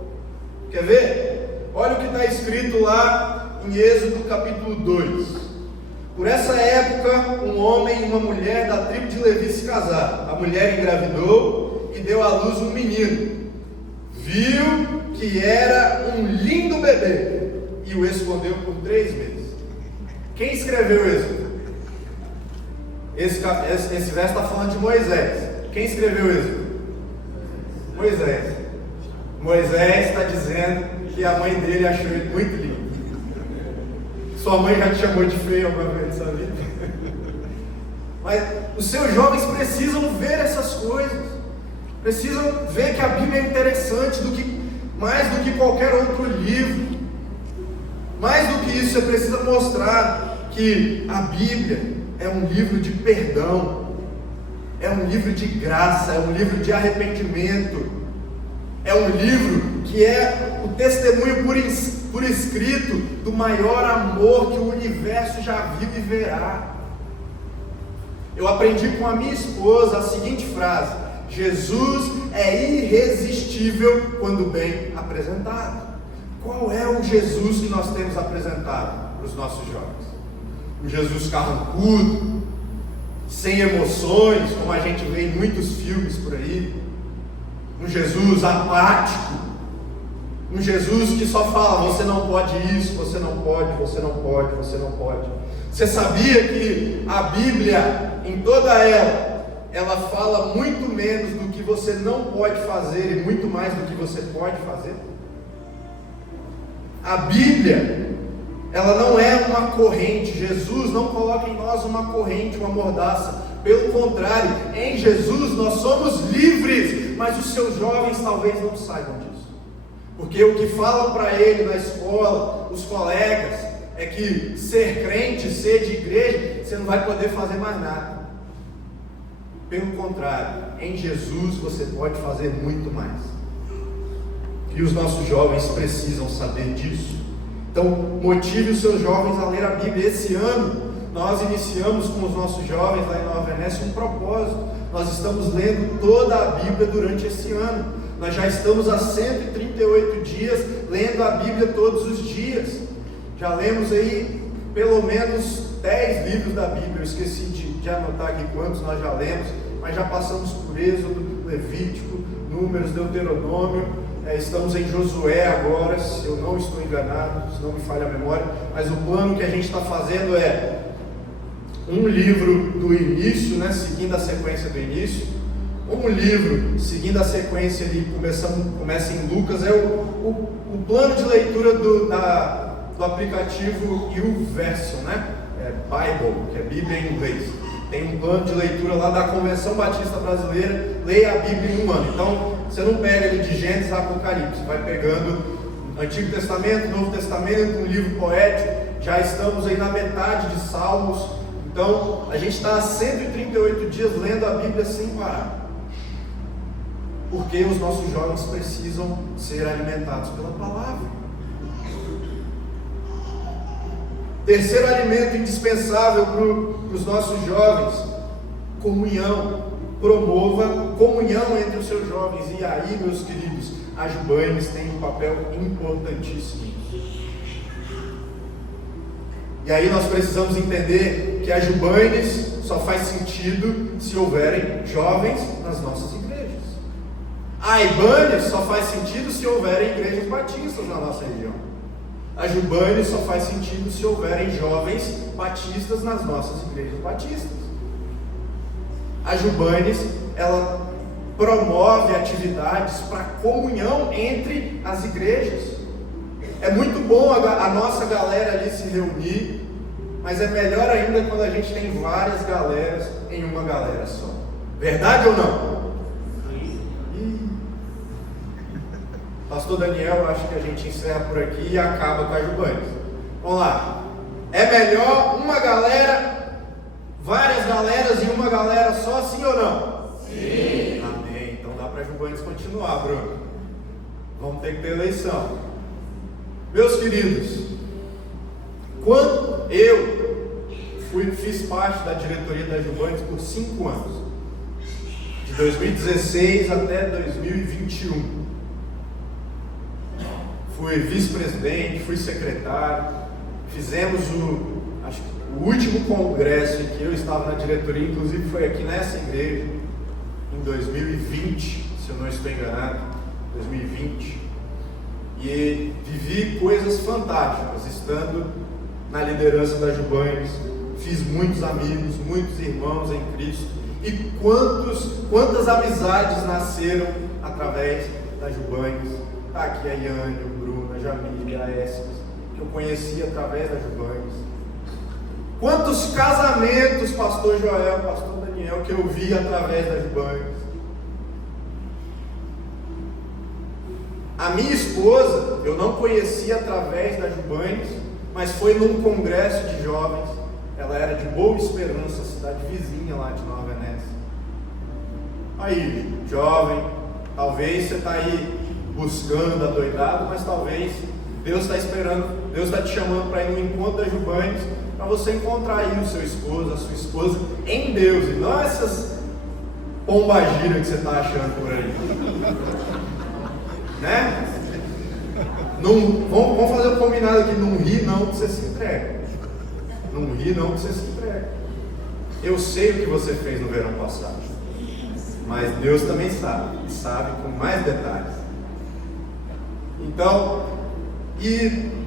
Quer ver? Olha o que está escrito lá em Êxodo capítulo 2. Por essa época, um homem e uma mulher da tribo de Levi se casaram. A mulher engravidou e deu à luz um menino. Viu que era um lindo bebê e o escondeu por 3 meses. Quem escreveu isso? Esse verso está falando de Moisés. Quem escreveu isso? Moisés. Moisés está dizendo que a mãe dele achou ele muito lindo. Sua mãe já te chamou de feio alguma vez na sua vida? Mas os seus jovens precisam ver essas coisas. Precisam ver que a Bíblia é interessante mais do que qualquer outro livro. Mais do que isso, você precisa mostrar que a Bíblia é um livro de perdão, é um livro de graça, é um livro de arrependimento, é um livro que é o testemunho por escrito do maior amor que o universo já viu e verá. Eu aprendi com a minha esposa a seguinte frase: Jesus é irresistível quando bem apresentado. Qual é o Jesus que nós temos apresentado para os nossos jovens? Um Jesus carrancudo, sem emoções, como a gente vê em muitos filmes por aí. Um Jesus apático. Um Jesus que só fala: você não pode isso, você não pode, você não pode, você não pode. Você sabia que a Bíblia, em toda ela fala muito menos do que você não pode fazer e muito mais do que você pode fazer? A Bíblia, ela não é uma corrente. Jesus não coloca em nós uma corrente, uma mordaça. Pelo contrário, em Jesus nós somos livres, mas os seus jovens talvez não saibam disso. Porque o que falam para ele na escola, os colegas, é que ser crente, ser de igreja, você não vai poder fazer mais nada. Pelo contrário, em Jesus você pode fazer muito mais. E os nossos jovens precisam saber disso. Então, motive os seus jovens a ler a Bíblia. Esse ano, nós iniciamos com os nossos jovens lá em Nova Venécia um propósito. Nós estamos lendo toda a Bíblia durante esse ano. Nós já estamos há 138 dias lendo a Bíblia todos os dias. Já lemos aí pelo menos 10 livros da Bíblia. Eu esqueci de anotar aqui quantos nós já lemos, mas já passamos por Êxodo, Levítico, Números, Deuteronômio. Estamos em Josué agora, se eu não estou enganado, se não me falha a memória. Mas o plano que a gente está fazendo é um livro do início, né, seguindo a sequência do início. Um livro seguindo a sequência ali, começa em Lucas. É o plano de leitura do aplicativo YouVersion, né? Bible, que é Bíblia em inglês. Tem um plano de leitura lá da Convenção Batista Brasileira. Leia a Bíblia em um ano. Então, você não pega ali de Gênesis a Apocalipse, vai pegando Antigo Testamento, Novo Testamento, um livro poético. Já estamos aí na metade de Salmos. Então, a gente está há 138 dias lendo a Bíblia sem parar. Porque os nossos jovens precisam ser alimentados pela palavra. Terceiro alimento indispensável para os nossos jovens: comunhão. Promova comunhão entre os seus jovens. E aí, meus queridos, a Jubanes tem um papel importantíssimo. E aí nós precisamos entender que a Jubanes só faz sentido se houverem jovens nas nossas igrejas. A Ibanez só faz sentido se houverem igrejas batistas na nossa região. A Jubanes só faz sentido se houverem jovens batistas nas nossas igrejas batistas. A Jubanes, ela promove atividades para comunhão entre as igrejas. É muito bom a nossa galera ali se reunir, mas é melhor ainda quando a gente tem várias galeras em uma galera só. Verdade ou não? Pastor Daniel, eu acho que a gente encerra por aqui e acaba com a Jubanes. Vamos lá. É melhor uma galera, várias galeras em uma galera só, sim ou não? Sim. Amém. Então dá para a Jubanes continuar, Bruno. Vamos ter que ter eleição. Meus queridos, quando eu fiz parte da diretoria da Jubanes por 5 anos, de 2016 até 2021. Fui vice-presidente, fui secretário, fizemos o último congresso em que eu estava na diretoria, inclusive foi aqui nessa igreja, em 2020, se eu não estou enganado, 2020, e vivi coisas fantásticas, estando na liderança da Jubanes. Fiz muitos amigos, muitos irmãos em Cristo, e quantas amizades nasceram através da Jubanes. Está aqui a Yane, o Bruno, a Jamília, a Esses, que eu conheci através da Jubanes. Quantos casamentos, pastor Joel, pastor Daniel, que eu vi através da Jubanes. A minha esposa, eu não conhecia através da Jubanes, mas foi num congresso de jovens. Ela era de Boa Esperança, cidade vizinha lá de Nova Venécia. Aí, jovem, talvez você está aí buscando, adoidado, mas talvez Deus está esperando, Deus está te chamando para ir no encontro da Jubanes, para você encontrar aí o seu esposo, a sua esposa em Deus, e não essas pombagiras que você está achando por aí. Né? Não, vamos fazer um combinado aqui, não ri não que você se entrega. Não ri não que você se entrega. Eu sei o que você fez no verão passado, mas Deus também sabe, e sabe com mais detalhes. Então,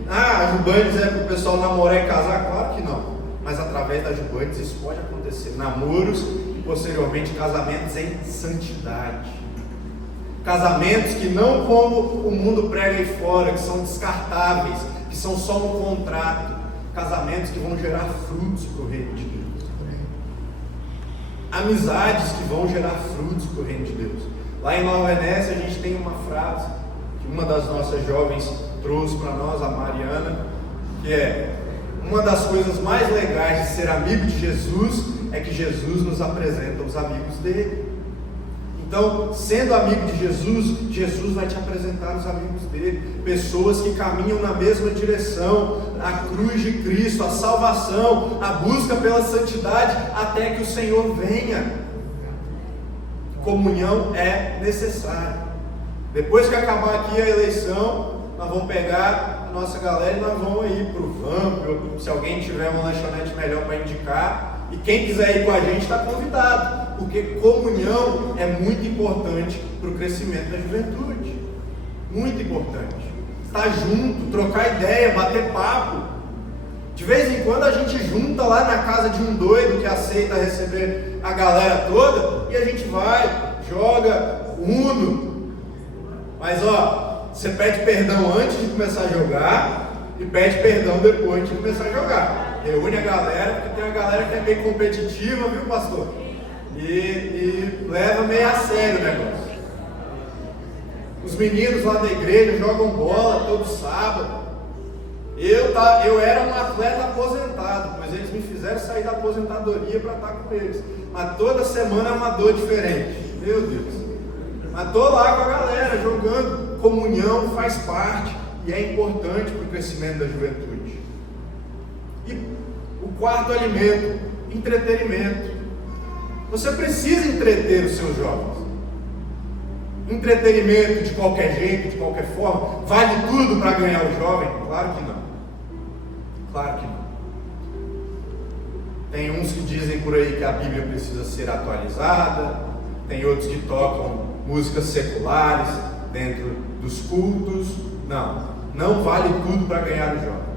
a Jubanes é para o pessoal namorar e casar? Claro que não, mas através da Jubanes isso pode acontecer, namoros e posteriormente casamentos em santidade. Casamentos que não como o mundo prega aí fora, que são descartáveis, que são só um contrato. Casamentos que vão gerar frutos para o reino de Deus. Amizades que vão gerar frutos para o reino de Deus. Lá em Nova Venécia a gente tem uma frase que uma das nossas jovens trouxe para nós, a Mariana, que é: uma das coisas mais legais de ser amigo de Jesus é que Jesus nos apresenta os amigos dele. Então, sendo amigo de Jesus, Jesus vai te apresentar os amigos dele, pessoas que caminham na mesma direção, a cruz de Cristo, a salvação, a busca pela santidade, até que o Senhor venha. Comunhão é necessária. Depois que acabar aqui a eleição, nós vamos pegar a nossa galera e nós vamos ir para o Vamp, se alguém tiver uma lanchonete melhor para indicar. E quem quiser ir com a gente está convidado, porque comunhão é muito importante para o crescimento da juventude. Muito importante. Estar junto, trocar ideia, bater papo. De vez em quando a gente junta lá na casa de um doido que aceita receber a galera toda, e a gente vai, joga Uno. Mas você pede perdão antes de começar a jogar e pede perdão depois de começar a jogar. Reúne a galera, porque tem uma galera que é meio competitiva, viu, pastor? E leva meio a sério o negócio. Os meninos lá da igreja jogam bola todo sábado. Eu era um atleta aposentado, mas eles me fizeram sair da aposentadoria para estar com eles. Mas toda semana é uma dor diferente. Meu Deus. Mas estou lá com a galera jogando. Comunhão faz parte e é importante para o crescimento da juventude. E o quarto alimento, entretenimento. Você precisa entreter os seus jovens. Entretenimento de qualquer jeito, de qualquer forma, vale tudo para ganhar o jovem? Claro que não. Claro que não. Tem uns que dizem por aí que a Bíblia precisa ser atualizada, tem outros que tocam músicas seculares dentro dos cultos. Não vale tudo para ganhar o jovem.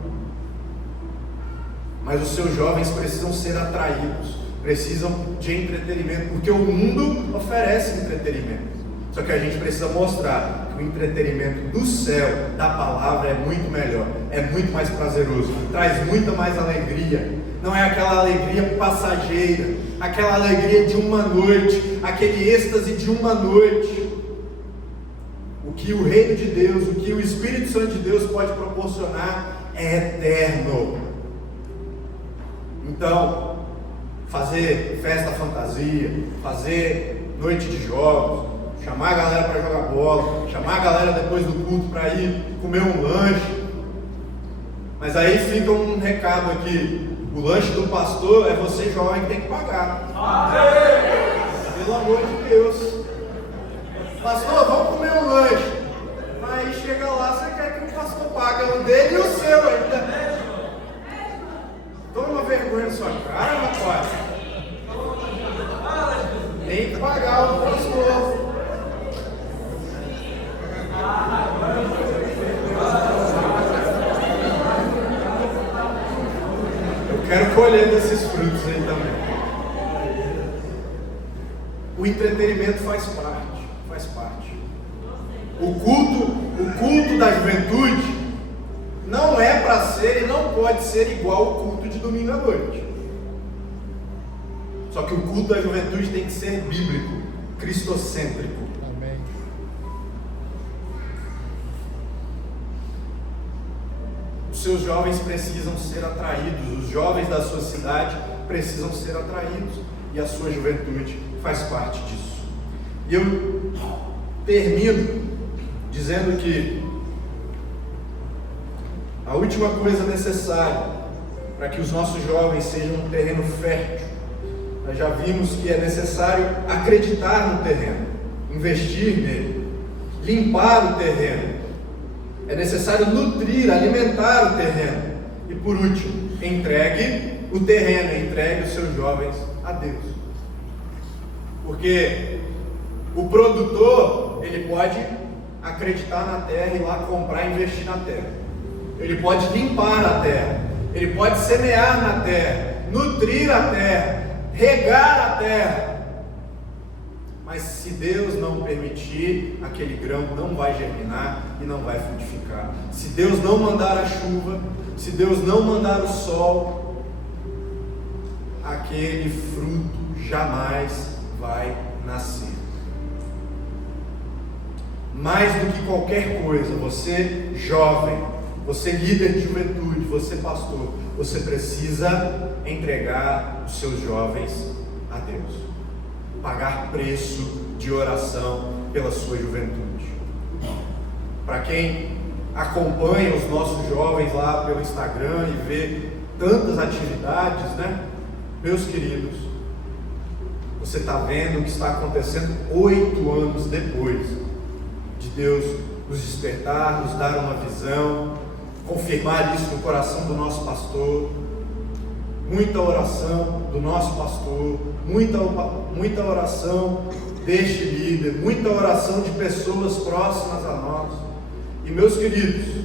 Mas os seus jovens precisam ser atraídos, precisam de entretenimento, porque o mundo oferece entretenimento. Só que a gente precisa mostrar que o entretenimento do céu, da palavra, é muito melhor, é muito mais prazeroso, traz muita mais alegria. Não é aquela alegria passageira, aquela alegria de uma noite, aquele êxtase de uma noite. O que o reino de Deus, o que o Espírito Santo de Deus pode proporcionar é eterno. Então, fazer festa fantasia, fazer noite de jogos, chamar a galera para jogar bola, chamar a galera depois do culto para ir comer um lanche. Mas aí fica um recado aqui: o lanche do pastor é você jovem que tem que pagar. Pelo amor de Deus. Pastor, vamos comer um lanche. Aí chega lá, você quer que o pastor pague o dele e o seu ainda. Toma uma vergonha na sua cara, rapaz. Tem que pagar o pastor. Eu quero colher desses frutos aí também. O entretenimento faz parte. O culto da juventude não é para ser e não pode ser igual ao culto de domingo à noite. Só que o culto da juventude tem que ser bíblico, cristocêntrico. Amém. Os seus jovens precisam ser atraídos, os jovens da sua cidade precisam ser atraídos, e a sua juventude faz parte disso. E eu termino dizendo que a última coisa necessária para que os nossos jovens sejam um terreno fértil, nós já vimos que é necessário acreditar no terreno, investir nele, limpar o terreno, é necessário nutrir, alimentar o terreno e, por último, entregue o terreno, entregue os seus jovens a Deus. Porque o produtor, ele pode acreditar na terra e ir lá comprar e investir na terra. Ele pode limpar a terra, ele pode semear na terra, nutrir a terra, regar a terra. Mas se Deus não permitir, aquele grão não vai germinar e não vai frutificar. Se Deus não mandar a chuva, se Deus não mandar o sol, aquele fruto jamais vai nascer. Mais do que qualquer coisa, você jovem, você líder de juventude, você pastor, você precisa entregar os seus jovens a Deus. Pagar preço de oração pela sua juventude. Para quem acompanha os nossos jovens lá pelo Instagram e vê tantas atividades, né? Meus queridos, você está vendo o que está acontecendo 8 anos depois de Deus nos despertar, nos dar uma visão, confirmar isso no coração do nosso pastor. Muita oração do nosso pastor, muita oração deste líder, muita oração de pessoas próximas a nós. E meus queridos,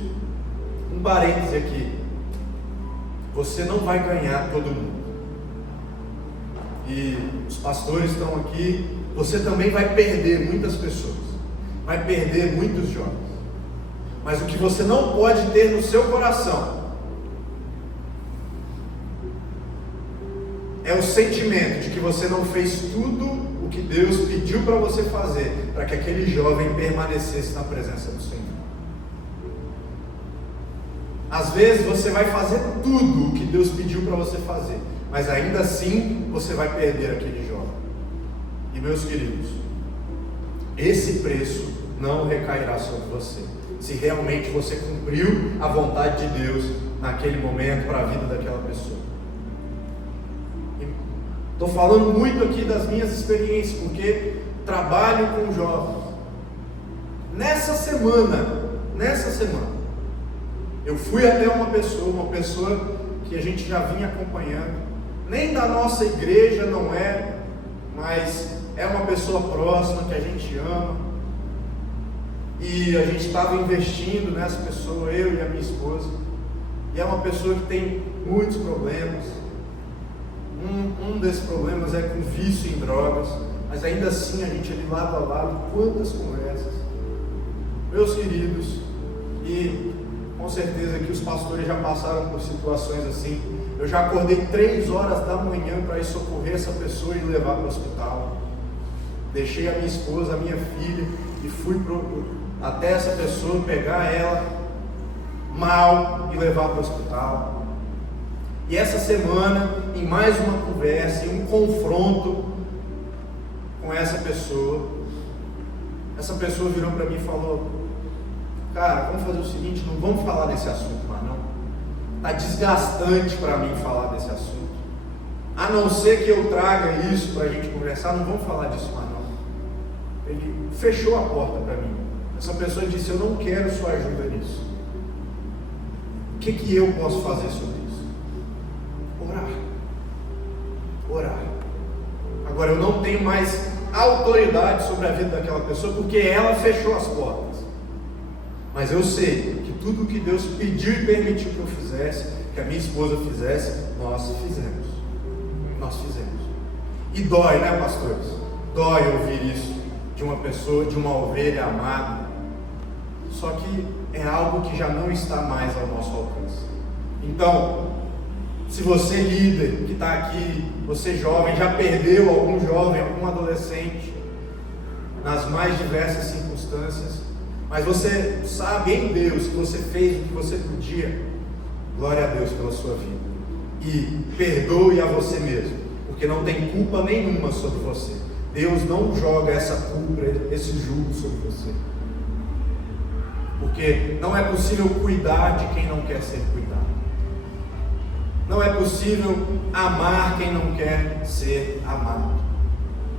um parêntese aqui, você não vai ganhar todo mundo. E os pastores estão aqui, você também vai perder muitas pessoas, vai perder muitos jovens. Mas o que você não pode ter no seu coração é o sentimento de que você não fez tudo o que Deus pediu para você fazer, para que aquele jovem permanecesse na presença do Senhor. Às vezes você vai fazer tudo o que Deus pediu para você fazer, mas ainda assim você vai perder aquele jovem. E meus queridos, esse preço não recairá sobre você, se realmente você cumpriu a vontade de Deus naquele momento para a vida daquela pessoa. Estou falando muito aqui das minhas experiências, porque trabalho com jovens. Nessa semana, eu fui até uma pessoa que a gente já vinha acompanhando, nem da nossa igreja não é, mas é uma pessoa próxima que a gente ama, e a gente estava investindo nessa pessoa, eu e a minha esposa, e é uma pessoa que tem muitos problemas. Um desses problemas é com vício em drogas, mas ainda assim a gente ali lado a lado, quantas conversas. Meus queridos, e com certeza que os pastores já passaram por situações assim. Eu já acordei 3 horas da manhã para ir socorrer essa pessoa e levar para o hospital. Deixei a minha esposa, a minha filha e fui até essa pessoa, pegar ela mal e levar para o hospital. E essa semana, em mais uma conversa, em um confronto com essa pessoa virou para mim e falou: cara, vamos fazer o seguinte, não vamos falar desse assunto mais não. Está desgastante para mim falar desse assunto. A não ser que eu traga isso para a gente conversar, não vamos falar disso mais não. Ele fechou a porta para mim. Essa pessoa disse: eu não quero sua ajuda nisso. O que eu posso fazer sobre isso? Orar. Agora, eu não tenho mais autoridade sobre a vida daquela pessoa, porque ela fechou as portas. Mas eu sei que tudo que Deus pediu e permitiu que eu fizesse, que a minha esposa fizesse, nós fizemos. E dói, né, pastores? Dói ouvir isso de uma pessoa, de uma ovelha amada. Só que é algo que já não está mais ao nosso alcance. Então, se você líder que está aqui, você jovem, já perdeu algum jovem, algum adolescente, nas mais diversas circunstâncias, mas você sabe em Deus que você fez o que você podia, glória a Deus pela sua vida. E perdoe a você mesmo, porque não tem culpa nenhuma sobre você. Deus não joga essa culpa, esse jugo sobre você. Porque não é possível cuidar de quem não quer ser cuidado. Não é possível amar quem não quer ser amado.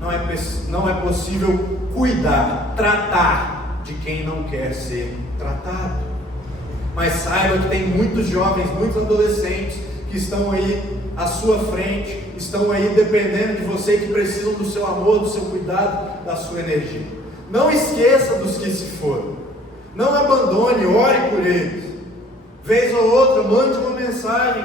Não é possível cuidar, tratar de quem não quer ser tratado. Mas saiba que tem muitos jovens, muitos adolescentes que estão aí à sua frente, estão aí dependendo de você, que precisam do seu amor, do seu cuidado, da sua energia. Não esqueça dos que se foram. Não abandone, ore por eles. Vez ou outra, mande uma mensagem,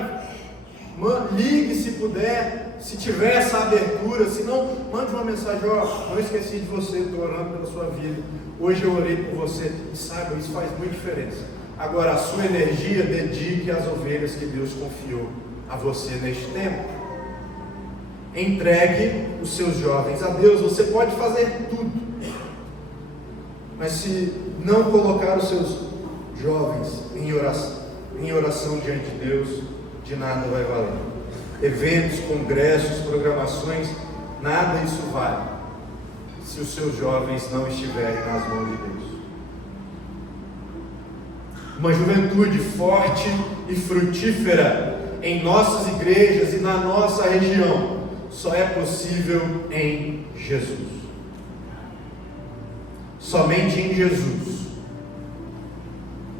ligue se puder, se tiver essa abertura. Se não, mande uma mensagem: ó, não esqueci de você, estou orando pela sua vida, hoje eu orei por você. E saiba, isso faz muita diferença. Agora, a sua energia, dedique às ovelhas que Deus confiou a você neste tempo. Entregue os seus jovens a Deus. Você pode fazer tudo, mas se não colocar os seus jovens em oração diante de Deus, de nada vai valer. Eventos, congressos, programações, nada isso vale se os seus jovens não estiverem nas mãos de Deus. Uma juventude forte e frutífera em nossas igrejas e na nossa região só é possível em Jesus. Somente em Jesus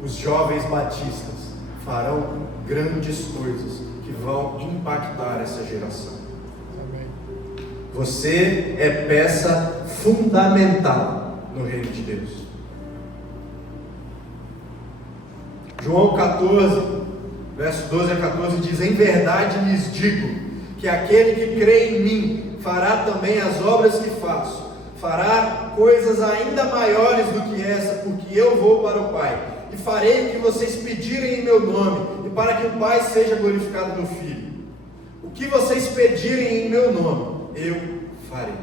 os jovens batistas farão grandes coisas que vão impactar essa geração. Você é peça fundamental no reino de Deus. João 14, verso 12 a 14 diz: em verdade lhes digo que aquele que crê em mim fará também as obras que faço, fará coisas ainda maiores do que essa, porque eu vou para o Pai, e farei o que vocês pedirem em meu nome, e para que o Pai seja glorificado no Filho. O que vocês pedirem em meu nome, eu farei.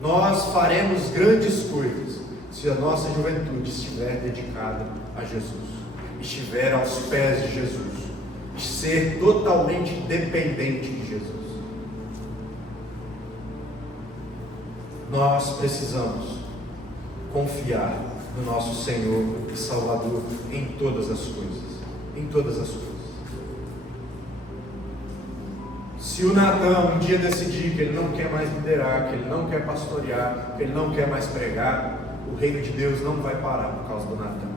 Nós faremos grandes coisas se a nossa juventude estiver dedicada a Jesus, estiver aos pés de Jesus, ser totalmente dependente de Jesus. Nós precisamos confiar no nosso Senhor e Salvador em todas as coisas. Em todas as coisas. Se o Natan um dia decidir que ele não quer mais liderar, que ele não quer pastorear, que ele não quer mais pregar, o reino de Deus não vai parar por causa do Natan.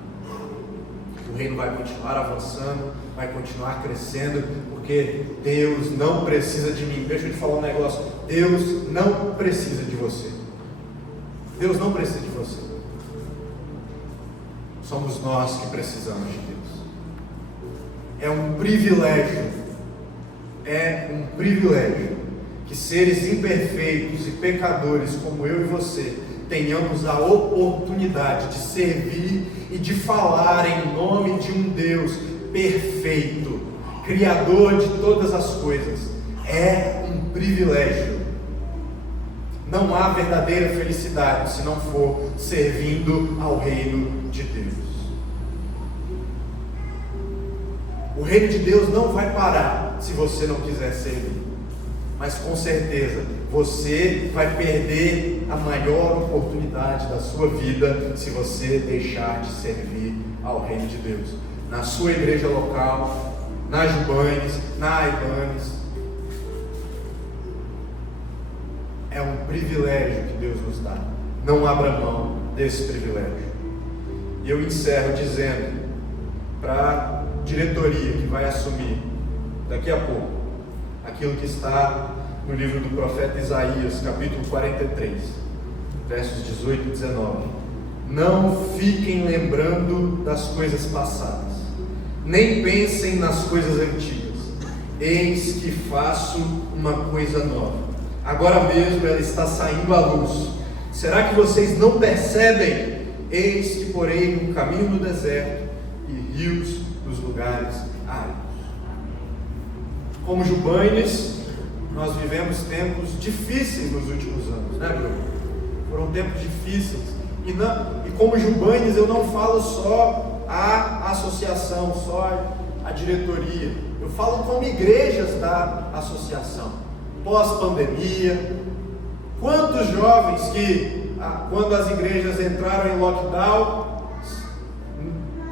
O reino vai continuar avançando, vai continuar crescendo, porque Deus não precisa de mim. Deixa eu te falar um negócio: Deus não precisa de você. Deus não precisa de você. Somos nós que precisamos de Deus. É um privilégio que seres imperfeitos e pecadores como eu e você tenhamos a oportunidade de servir e de falar em nome de um Deus perfeito, Criador de todas as coisas. É um privilégio. Não há verdadeira felicidade se não for servindo ao reino de Deus. O reino de Deus não vai parar se você não quiser servir, mas com certeza você vai perder a maior oportunidade da sua vida se você deixar de servir ao reino de Deus. Na sua igreja local, na Jubanes, na Aibanes. É um privilégio que Deus nos dá. Não abra mão desse privilégio. E eu encerro dizendo para a diretoria que vai assumir daqui a pouco aquilo que está no livro do profeta Isaías, capítulo 43, versos 18 e 19. Não fiquem lembrando das coisas passadas, nem pensem nas coisas antigas. Eis que faço uma coisa nova. Agora mesmo ela está saindo à luz. Será que vocês não percebem? Eis que porei um caminho no deserto e rios nos lugares áridos. Como Jubanes, nós vivemos tempos difíceis nos últimos anos, né, Bruno? Foram tempos difíceis. E como Jubanes, eu não falo só a associação, só a diretoria. Eu falo como igrejas da associação. Pós-pandemia, Quantos jovens que, quando as igrejas entraram em lockdown,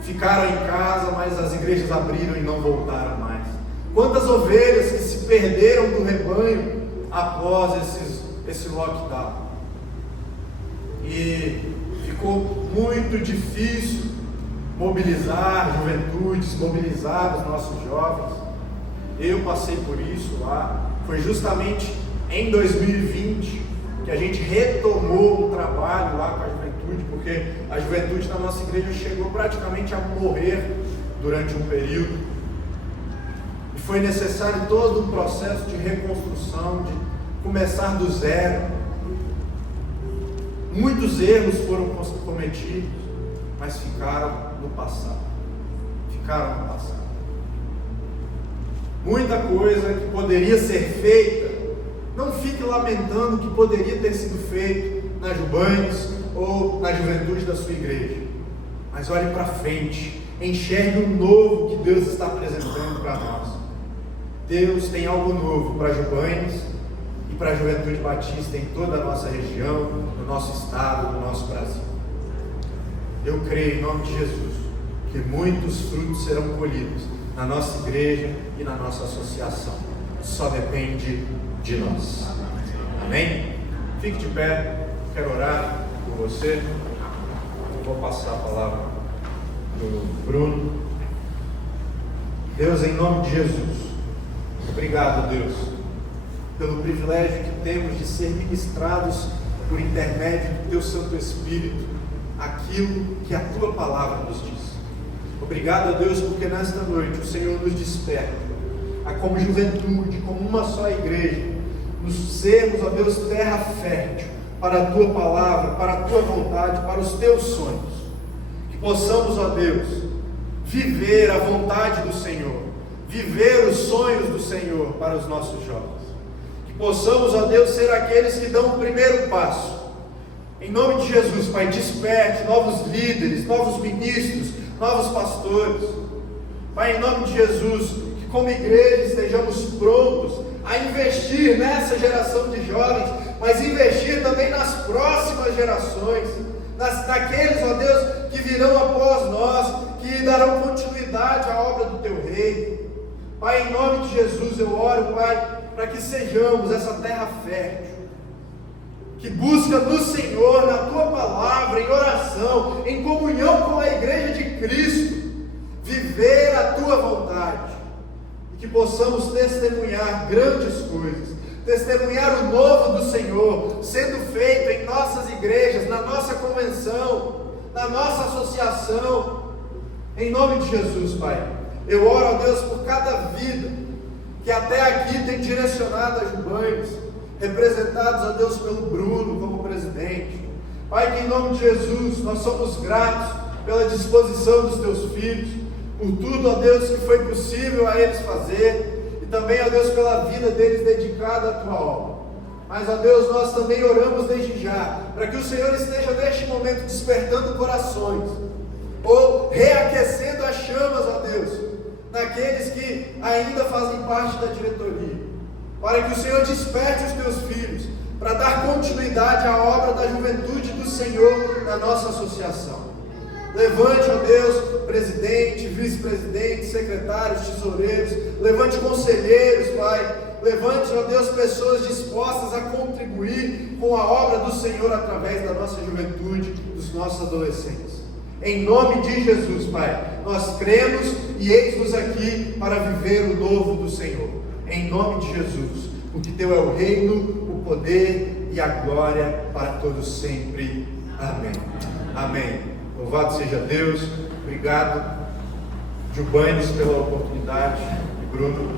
ficaram em casa, mas as igrejas abriram e não voltaram mais? Quantas ovelhas que se perderam do rebanho após esse lockdown? E ficou muito difícil mobilizar juventudes, mobilizar os nossos jovens. Eu passei por isso lá. Foi justamente em 2020 que a gente retomou um trabalho lá com a juventude, porque a juventude da nossa igreja chegou praticamente a morrer durante um período. E foi necessário todo um processo de reconstrução, de começar do zero. Muitos erros foram cometidos, mas ficaram no passado. Muita coisa que poderia ser feita, não fique lamentando o que poderia ter sido feito na Jubanes ou na juventude da sua igreja, mas olhe para frente, enxergue o novo que Deus está apresentando para nós. Deus tem algo novo para Jubanes e para a Juventude Batista em toda a nossa região, no nosso estado, no nosso Brasil. Eu creio em nome de Jesus que muitos frutos serão colhidos na nossa igreja e na nossa associação. Só depende de nós. Amém? Fique de pé, quero orar por você. Eu vou passar a palavra para o Bruno. Deus, em nome de Jesus, obrigado, Deus, pelo privilégio que temos de ser ministrados por intermédio do Teu Santo Espírito aquilo que a Tua palavra nos diz. Obrigado a Deus porque nesta noite o Senhor nos desperta a, como juventude, como uma só igreja, nos sermos, ó Deus, terra fértil para a Tua palavra, para a Tua vontade, para os Teus sonhos. Que possamos, ó Deus, viver a vontade do Senhor, viver os sonhos do Senhor para os nossos jovens. Que possamos, ó Deus, ser aqueles que dão o primeiro passo. Em nome de Jesus, Pai, desperte novos líderes, novos ministros, novos pastores. Pai, em nome de Jesus, que como igreja estejamos prontos a investir nessa geração de jovens, mas investir também nas próximas gerações, naqueles, ó Deus, que virão após nós, que darão continuidade à obra do Teu reino. Pai, em nome de Jesus, eu oro, Pai, para que sejamos essa terra fértil, que busca no Senhor, na Tua palavra, em oração, em comunhão com a igreja de Cristo, viver a Tua vontade, e que possamos testemunhar grandes coisas, testemunhar o novo do Senhor, sendo feito em nossas igrejas, na nossa convenção, na nossa associação, em nome de Jesus, Pai. Eu oro a Deus por cada vida que até aqui tem direcionado a Jubanes, representados, ó Deus, pelo Bruno como presidente. Pai, que em nome de Jesus nós somos gratos pela disposição dos Teus filhos, por tudo, ó Deus, que foi possível a eles fazer, e também, ó Deus, pela vida deles dedicada à Tua obra. Mas, ó Deus, nós também oramos desde já, para que o Senhor esteja neste momento despertando corações, ou reaquecendo as chamas, ó Deus, naqueles que ainda fazem parte da diretoria, para que o Senhor desperte os Teus filhos, para dar continuidade à obra da juventude do Senhor na nossa associação. Levante, ó Deus, presidente, vice-presidente, secretários, tesoureiros, levante conselheiros, Pai, levante, ó Deus, pessoas dispostas a contribuir com a obra do Senhor através da nossa juventude, dos nossos adolescentes. Em nome de Jesus, Pai, nós cremos e eis-nos aqui para viver o novo do Senhor. Em nome de Jesus, porque Teu é o reino, o poder e a glória para todos sempre. Amém. Amém. Louvado seja Deus. Obrigado, Jubanes, pela oportunidade. E Bruno,